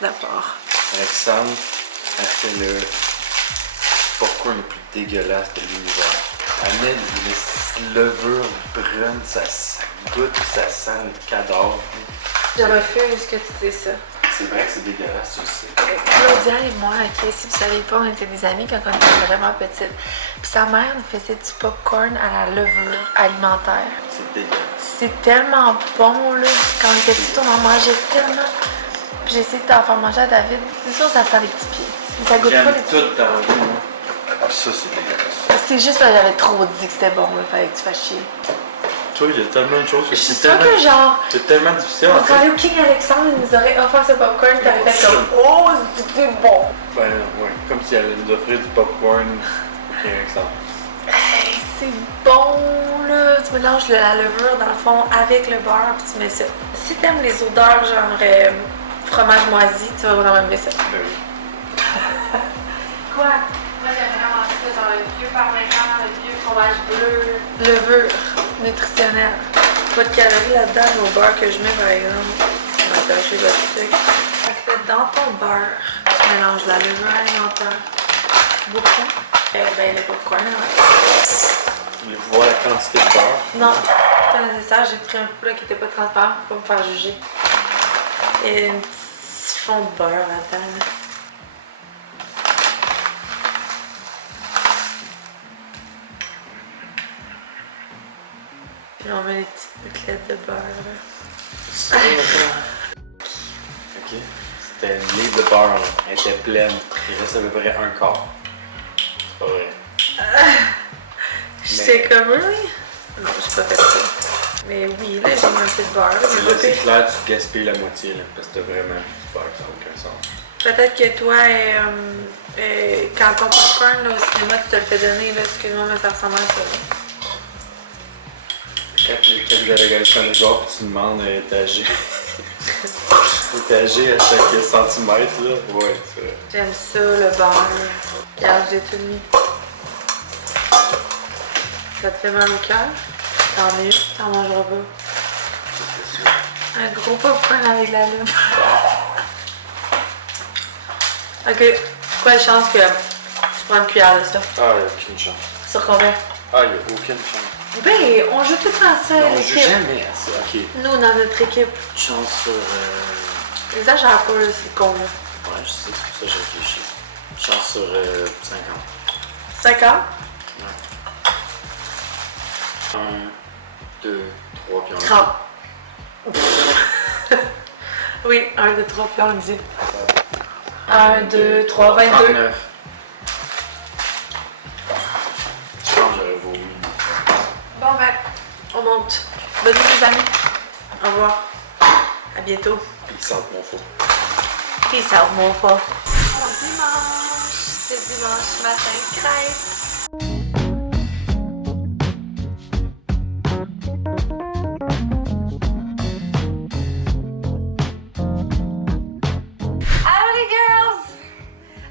D'abord. Alexandre a fait le popcorn le plus dégueulasse de l'univers. Elle met les levures brunes, ça goûte, ça sent le cadavre. Je refuse que tu dises ça. C'est vrai que c'est dégueulasse aussi. Claudia et moi, ok, si vous savez pas, on était des amis quand on était vraiment petites. Puis sa mère nous faisait du popcorn à la levure alimentaire. C'est dégueulasse. C'est tellement bon, là. Quand on était petite, on en mangeait tellement. Puis j'ai essayé de t'en faire manger à David. C'est sûr que ça sent les petits pieds. Mais ça goûte J'aime pas les tout dans le goût. Ça, c'est dégueulasse. C'est juste parce que j'avais trop dit que c'était bon, il fallait que tu fasses chier. Toi, il y a tellement de choses que Je suis c'est sûre tellement... que genre, C'est tellement difficile. on en serait fait. allé au King Alexandre, il nous aurait offert ce popcorn, t'aurais fait comme oh, c'est bon. Ben, ouais, comme si elle nous offrait du popcorn au King Alexandre. Hey, c'est bon là. Tu mélanges la levure dans le fond avec le beurre puis tu mets ça. Si t'aimes les odeurs genre fromage moisi, tu vas vraiment aimer ça. Ben oui. Quoi? Moi j'aime vraiment ça, genre le vieux parmesan, le vieux fromage bleu. Levure nutritionnelle. Pas de calories là-dedans, mais au beurre que je mets par exemple. Je vais attacher le sucre. Fait que dans ton beurre, tu mélanges la levure alimentaire. Beaucoup. Ben le popcorn, hein. Voulez-vous voir la quantité de beurre? Non, pas nécessaire. J'ai pris un coup là qui était pas transparent pour pas me faire juger. Et un petit fond de beurre là-dedans. Là. Puis on met les petites bouclettes de beurre là. Ça, ok. C'était une livre de beurre, là. Elle était pleine. Il reste à peu près un quart. C'est pas vrai. J'étais comme oui. Non, j'ai pas fait ça. Mais oui, là, j'ai mis un peu de beurre. Là, Là, c'est clair, tu gaspilles la moitié, là, parce que t'as vraiment du beurre, ça n'a aucun sens. Peut-être que toi, quand ton popcorn là, au cinéma, tu te le fais donner, là, excuse-moi, mais ça ressemble à ça. Là. Quand vous avez regardé sur le genre, puis tu demandes étagé. Étagé à chaque centimètre, là. Ouais, c'est vrai. J'aime ça, le beurre. Regarde, j'ai tout mis. Ça te fait mal au cœur? Tant mieux, t'en mangeras pas. C'est sûr. Un gros popcorn avec la lune. Ok, quoi de chance que tu prends une cuillère de ça? Ah, il n'y a aucune chance. Sur combien? Ah, il n'y a aucune chance. Ben, on joue tout à ça, Non, on joue l'équipe. jamais à ça. Ok. Nous, dans notre équipe. Chance sur. Les exagère pas, là, c'est con, là. Ouais, je sais, c'est pour ça que j'ai réfléchi. Chance sur 50. 50? 1, 2, 3, puis on 30. Oui, 1, 2, 3, puis on le dit. 1, 2, 3, 22. 39. Je pense que j'aurais voulu. Bon ben, on monte. Bonne nuit les amis. Au revoir. À bientôt. Peace out, mon faux. Peace out, mon faux. Bon dimanche. C'est dimanche matin, crêpes. Allô les girls!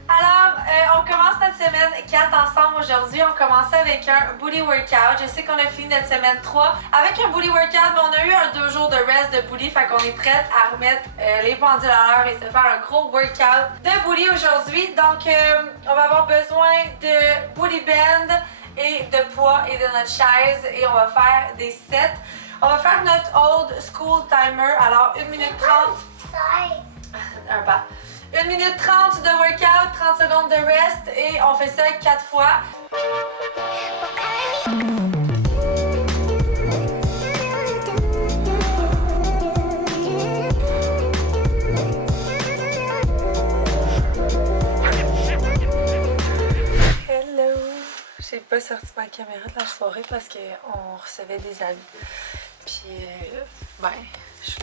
Alors, on commence notre semaine 4 ensemble aujourd'hui. On commençait avec un booty workout. Je sais qu'on a fini notre semaine 3 avec un booty workout, mais on a eu un 2 jours de rest de booty. Fait qu'on est prête à remettre les pendules à l'heure et se faire un gros workout de booty aujourd'hui. Donc, on va avoir besoin de booty band et de poids et de notre chaise. Et on va faire des sets. On va faire notre old school timer. Alors, 1 minute 30. Un pas. 1 minute 30 de workout, 30 secondes de rest et on fait ça 4 fois. Hello! J'ai pas sorti ma caméra de la soirée parce qu'on recevait des amis. Puis, ben, je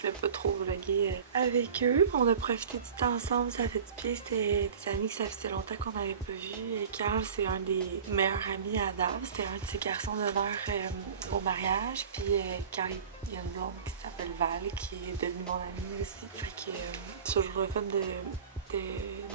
voulais pas trop vlogger avec eux. On a profité du temps ensemble, ça fait du bien. C'était des amis que ça faisait longtemps qu'on n'avait pas vu. Et Carl, c'est un des meilleurs amis à Dave. C'était un de ses garçons d'honneur au mariage. Puis Carl, il y a une blonde qui s'appelle Val, qui est devenue mon amie aussi. Fait que c'est toujours le fun de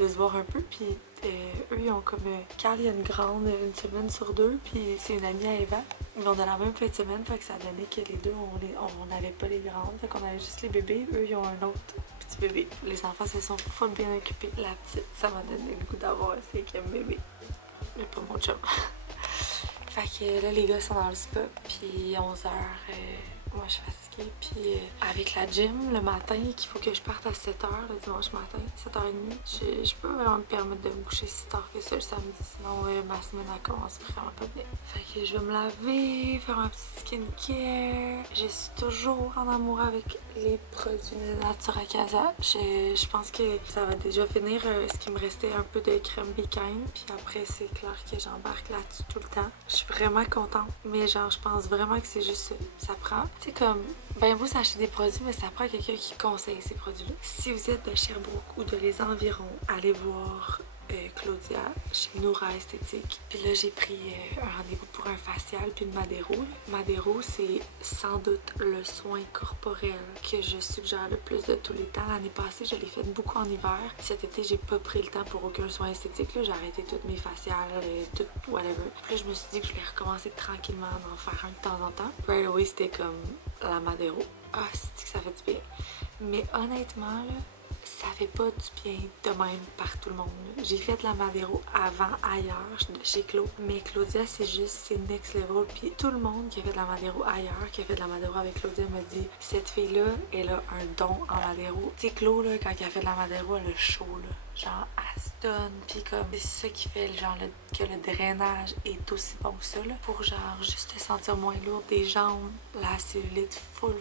se voir un peu. Puis eux, ils ont comme... Carl, il y a une grande une semaine sur 2. Puis c'est une amie à Eva. Mais on a la même fin de semaine, fait que ça donnait que les deux, on n'avait pas les grandes, fait qu'on avait juste les bébés. Eux, ils ont un autre petit bébé. Les enfants se sont full bien occupés. La petite, ça m'a donné le goût d'avoir un 5e bébé. Mais pas mon chum. Fait que là, les gars sont dans le spa, puis 11h, moi je suis fatiguée. Puis avec la gym le matin, qu'il faut que je parte à 7h le dimanche matin, 7h30, je peux pas vraiment me permettre de me coucher si tard que ça le samedi, sinon ma semaine elle commence vraiment pas bien. Fait que je vais me laver, faire un petit skincare. Je suis toujours en amour avec les produits de Natura Casa. Je pense que ça va déjà finir ce qui me restait un peu de crème Be Kind, puis après c'est clair que j'embarque là-dessus tout le temps. Je suis vraiment contente, mais genre je pense vraiment que c'est juste ça. Ça prend, tu sais comme, ben vous achetez des produits, mais ça prend quelqu'un qui conseille ces produits-là. Si vous êtes de Sherbrooke ou de les environs, allez voir Claudia chez Noura Esthétique. Puis là j'ai pris un rendez-vous pour un facial puis une Madero. Madero c'est sans doute le soin corporel que je suggère le plus de tous les temps. L'année passée je l'ai fait beaucoup en hiver. Cet été j'ai pas pris le temps pour aucun soin esthétique. J'ai arrêté toutes mes faciales, tout whatever. Puis là je me suis dit que je voulais recommencer tranquillement d'en faire un de temps en temps. Right away c'était comme la Madero. Ah c'est que ça fait du bien. Mais honnêtement là, ça fait pas du bien de même par tout le monde. J'ai fait la Madero avant ailleurs chez Claude, mais Claudia c'est juste, c'est next level. Puis tout le monde qui a fait de la Madero ailleurs, qui a fait de la Madero avec Claudia me dit cette fille-là, elle a un don en Madero. Tu sais Claude là, quand elle a fait de la Madero, elle a chaud là. Genre elle se donne, puis comme c'est ça qui fait genre que le drainage est aussi bon que ça là. Pour genre juste te sentir moins lourde des jambes, la cellulite full,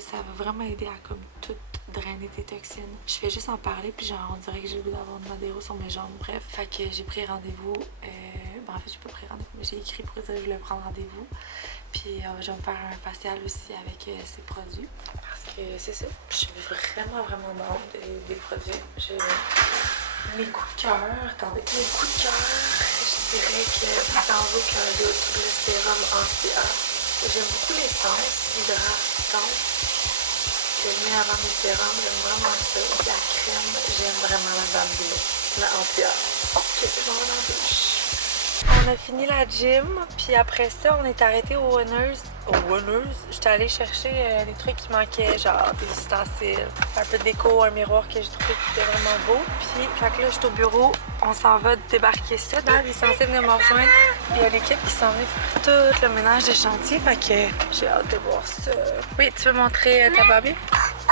ça va vraiment aider à comme tout drainer tes toxines. Je fais juste en parler puis genre on dirait que j'ai le goût d'avoir une Madero sur mes jambes. Bref, fait que j'ai pris rendez-vous. Ben en fait j'ai pas pris rendez-vous, mais j'ai écrit pour dire que je voulais prendre rendez-vous. Puis je vais me faire un facial aussi avec ces produits. Parce que c'est ça. Je suis vraiment dans des produits. Mes coups de cœur, attendez, mes coups de cœur, je dirais que sans aucun doute le sérum anti-A. J'aime beaucoup l'essence hydratante. Je le mets avant mes sérums, j'aime vraiment ça. La crème, j'aime vraiment la Bambino, la anti-A. Ok, je m'en vais dans la douche. On a fini la gym, puis après ça, on est arrêté au Winners. J'étais allée chercher des trucs qui manquaient, genre des ustensiles, un peu de déco, un miroir que j'ai trouvé qui était vraiment beau. Puis, fait que là, je suis au bureau, on s'en va débarquer ça. Dave est censé venir me rejoindre. Il y a l'équipe qui s'en vient faire tout le ménage des chantiers, fait que j'ai hâte de voir ça. Oui, tu veux montrer ta Barbie?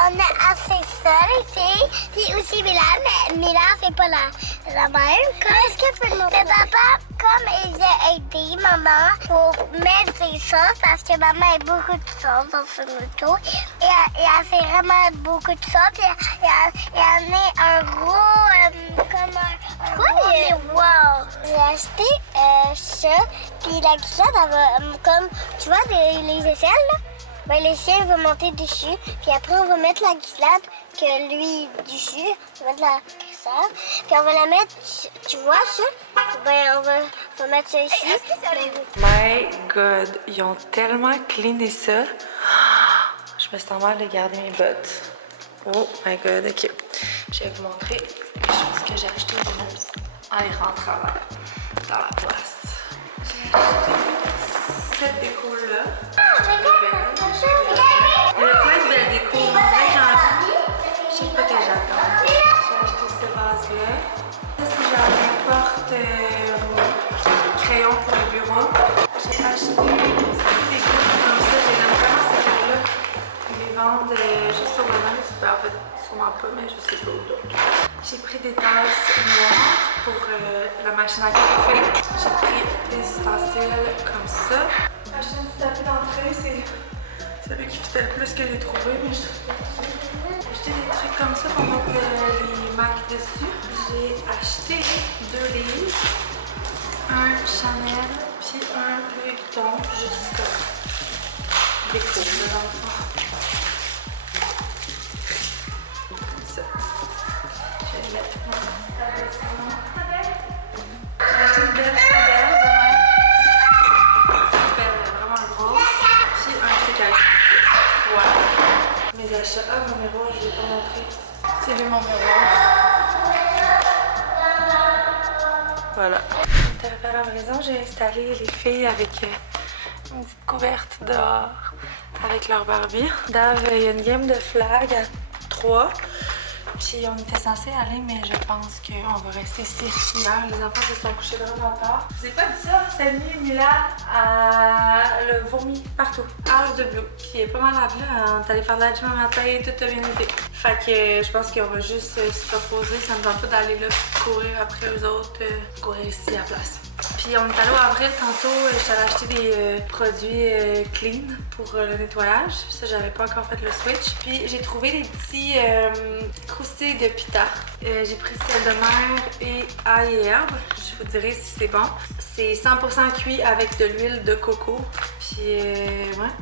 On a assez ça, les filles. Puis aussi Milan, mais Milan, c'est pas la même. Est-ce que peut montrer? Mais papa, comme il a aidé maman pour mettre des sauces, parce que maman a beaucoup de sauce dans son auto. Et elle fait vraiment beaucoup de sauce. Puis il y en a un gros, comme un gros miroir. J'ai acheté ça, puis la glissade, elle va, comme, tu vois, les aisselles, là? Ben, les chiens vont monter dessus, puis après on va mettre la glissade que lui dessus, on va mettre la glissade, puis on va la mettre, tu vois ça? Ben on va mettre ça ici. My God, ils ont tellement cleané ça. Je me sens mal de garder mes bottes. Oh my God, ok. Je vais vous montrer les choses que j'ai achetées au Winners en les rentrant dans la place. J'ai acheté cette déco-là. Il y a plein de belles décos. On dirait que je sais pas que j'attends. J'ai acheté ce vase-là. Ça, c'est genre n'importe crayon pour le bureau. J'ai acheté des gouttes comme ça. J'aime vraiment ces gouttes-là. Ils les vendent juste au Winners. Ben, en fait, sûrement pas, mais je sais pas où d'autres. J'ai pris des tasses noires pour la machine à café. J'ai pris des ustensiles comme ça. J'ai acheté un petit tapis d'entrée. C'est celui qui fitait le plus que j'ai trouvé, mais j'ai acheté des trucs comme ça pour mettre les Macs dessus. J'ai acheté 2 livres, un Chanel puis un Louis Vuitton, juste comme déco de l'enfant. Comme ça. Je vais mettre mon table. J'ai acheté une belle chandelle de même. Belle, vraiment grosse. Puis un truc à voilà. Mes achats. Ah, mon miroir, je ne l'ai pas montré. C'est lui mon miroir. Voilà. On est arrivé à la maison, j'ai installé les filles avec une petite couverte dehors avec leur Barbie. Dave, il y a une game de flag à 3. Puis on était censé aller, mais je pense qu'on va rester ici. Hier, les enfants se sont couchés vraiment tard. Je vous ai pas dit ça, Samy et Mila le vomi partout. Out of the blue. Puis elle est pas malade là, on est allé faire de la gym un matin et tout a bien été. Fait que je pense qu'on va juste se reposer. Ça me tente pas d'aller là courir après eux autres, courir ici à la place. Puis on est allé au Avril tantôt, j'étais allée acheter des produits clean pour le nettoyage. Ça, j'avais pas encore fait le switch. Puis j'ai trouvé des petits croustilles de pita. J'ai pris celle de mer et ail et herbe. Je vous dirai si c'est bon. C'est 100% cuit avec de l'huile de coco. Puis ouais.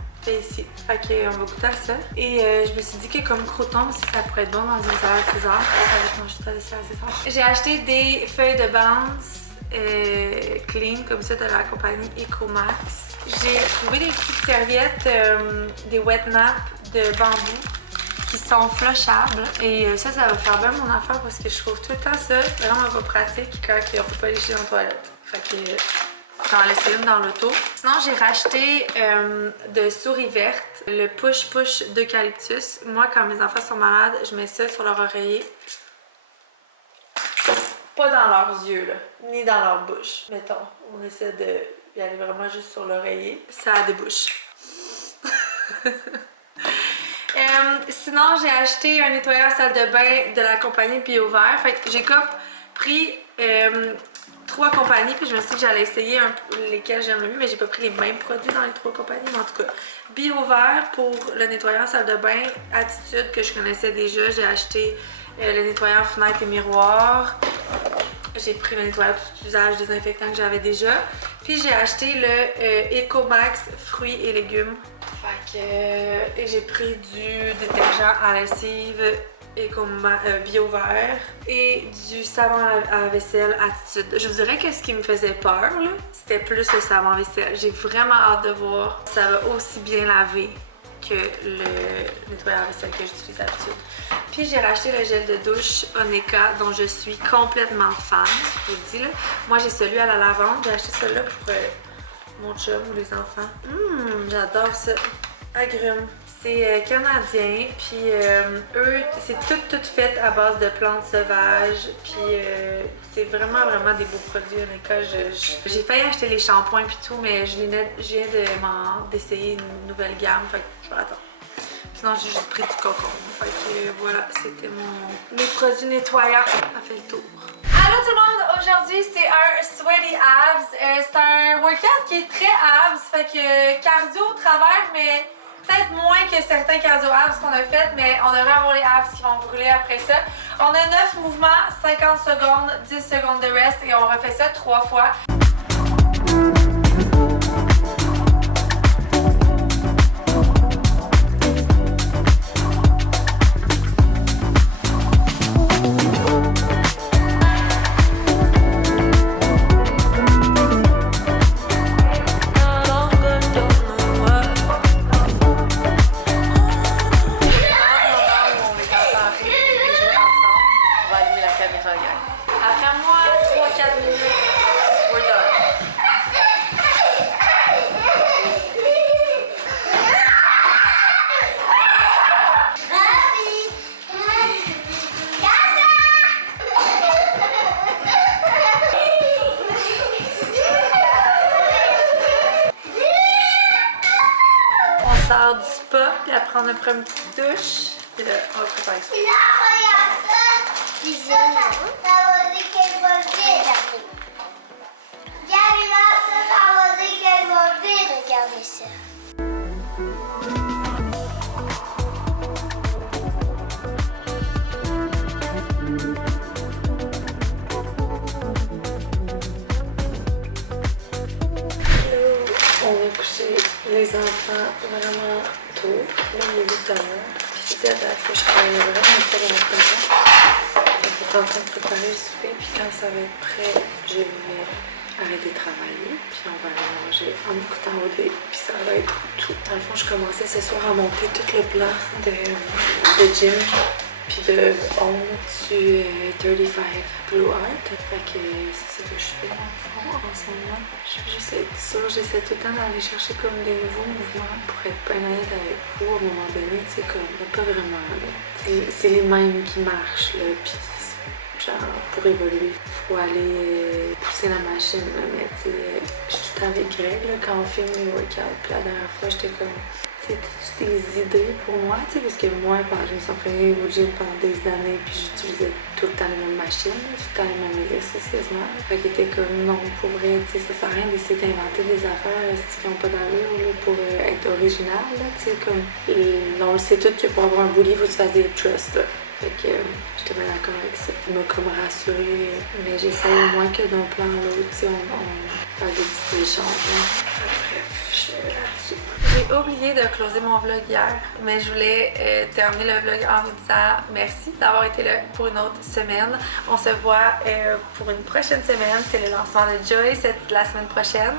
Ici. Fait qu'on va goûter à ça. Et je me suis dit que comme croûton aussi, ça pourrait être bon dans une salade César. Ça va être mon juste à César. J'ai acheté des feuilles de bounce clean comme ça de la compagnie Ecomax. J'ai trouvé des petites serviettes, des wet naps de bambou qui sont flushables. Et ça va faire bien mon affaire parce que je trouve tout le temps ça vraiment pas pratique quand on peut pas lécher dans la toilette. Fait que j'en ai laissé une dans l'auto. Sinon, j'ai racheté de souris verte, le push-push d'eucalyptus. Moi, quand mes enfants sont malades, je mets ça sur leur oreiller. Pas dans leurs yeux, là, ni dans leur bouche. Mettons, on essaie d'y aller vraiment juste sur l'oreiller. Ça débouche. Sinon, j'ai acheté un nettoyeur salle de bain de la compagnie BioVert. Fait que j'ai comme pris 3 compagnies, puis je me suis dit que j'allais essayer lesquelles j'aime le mieux, mais j'ai pas pris les mêmes produits dans les 3 compagnies. Mais en tout cas, BioVert pour le nettoyeur salle de bain Attitude que je connaissais déjà. J'ai acheté le nettoyeur fenêtre et miroir. J'ai pris le nettoyeur d'usage désinfectant que j'avais déjà. Puis j'ai acheté le Ecomax fruits et légumes. Fait que et j'ai pris du détergent à lessive BioVert et du savon à vaisselle Attitude. Je vous dirais que ce qui me faisait peur, c'était plus le savon à vaisselle. J'ai vraiment hâte de voir. Ça va aussi bien laver que le nettoyeur à vaisselle que j'utilise d'habitude. Puis j'ai racheté le gel de douche Oneka dont je suis complètement fan. Je vous le dis là. Moi j'ai celui à la lavande. J'ai acheté celui-là pour mon chum ou les enfants. J'adore ça. Agrumes. C'est canadien, puis eux, c'est tout fait à base de plantes sauvages, puis c'est vraiment des beaux produits Oneka. J'ai failli acheter les shampoings puis tout, mais je viens d'essayer une nouvelle gamme, fait que je vais attendre. Sinon, j'ai juste pris du cocon. Fait que voilà, c'était mes produits nettoyants. Ça fait le tour. Allô tout le monde! Aujourd'hui, c'est un Sweaty Abs. C'est un workout qui est très abs, fait que cardio au travers, mais peut-être moins que certains cardio abs qu'on a fait, mais on devrait avoir les abs qui vont brûler après ça. On a 9 mouvements, 50 secondes, 10 secondes de rest et on refait ça 3 fois. Après moi, 3-4 minutes, we're done. On sort du spa, puis après on a pris une petite douche, puis là, on va préparer ça. Ça va dire qu'elle va vite. Regardez là, ça va dire qu'elle va vite. Regardez ça. On va coucher les enfants vraiment tôt. Là, il est 8 h. Puis je dis à Dad que je travaille vraiment pas longtemps. Je suis en train de préparer le souper, puis quand ça va être prêt, je vais arrêter de travailler, puis on va aller manger en écoutant OD, puis ça va être tout. Dans le fond, je commençais ce soir à monter tout le plan de gym puis de On to 35 Blue Art. Fait que c'est ça que je fais dans le fond en ce moment. Je vais juste être sûre, j'essaie tout le temps d'aller chercher comme des nouveaux mouvements pour être pas honnête avec vous à un moment donné, tu sais, comme pas vraiment là. C'est les mêmes qui marchent là, puis genre pour évoluer, faut aller pousser la machine là, mais tu sais, je suis tout le temps avec Greg là, quand on filme les workouts, puis la dernière fois j'étais comme, tu sais, t'as-tu des idées pour moi, tu sais, parce que moi quand je me suis entraînée au gym pendant des années, puis j'utilisais tout le temps les mêmes machines, tout le temps les mêmes exercices quasiment, fait qu'il était comme non, pour vrai, tu sais, ça sert à rien d'essayer d'inventer des affaires qui n'ont pas d'allure là, pour être original, là, tu sais, comme, et on le sait tout que pour avoir un booty, il faut que tu fasses des thrusts, là. Fait que j'étais bien d'accord avec ça. Il m'a comme rassurée, mais j'essaie au moins que d'un plan à l'autre, tu sais, on fait des petits échanges. Bref, je suis là-dessus. J'ai oublié de closer mon vlog hier, mais je voulais terminer le vlog en vous disant merci d'avoir été là pour une autre semaine. On se voit pour une prochaine semaine. C'est le lancement de Joy la semaine prochaine.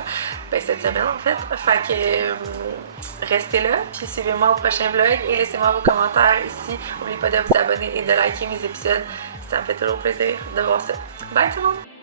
Ben, cette semaine en fait. Fait que restez là, puis suivez-moi au prochain vlog et laissez-moi vos commentaires ici. N'oubliez pas de vous abonner et de liker mes épisodes. Ça me fait toujours plaisir de voir ça. Bye tout le monde!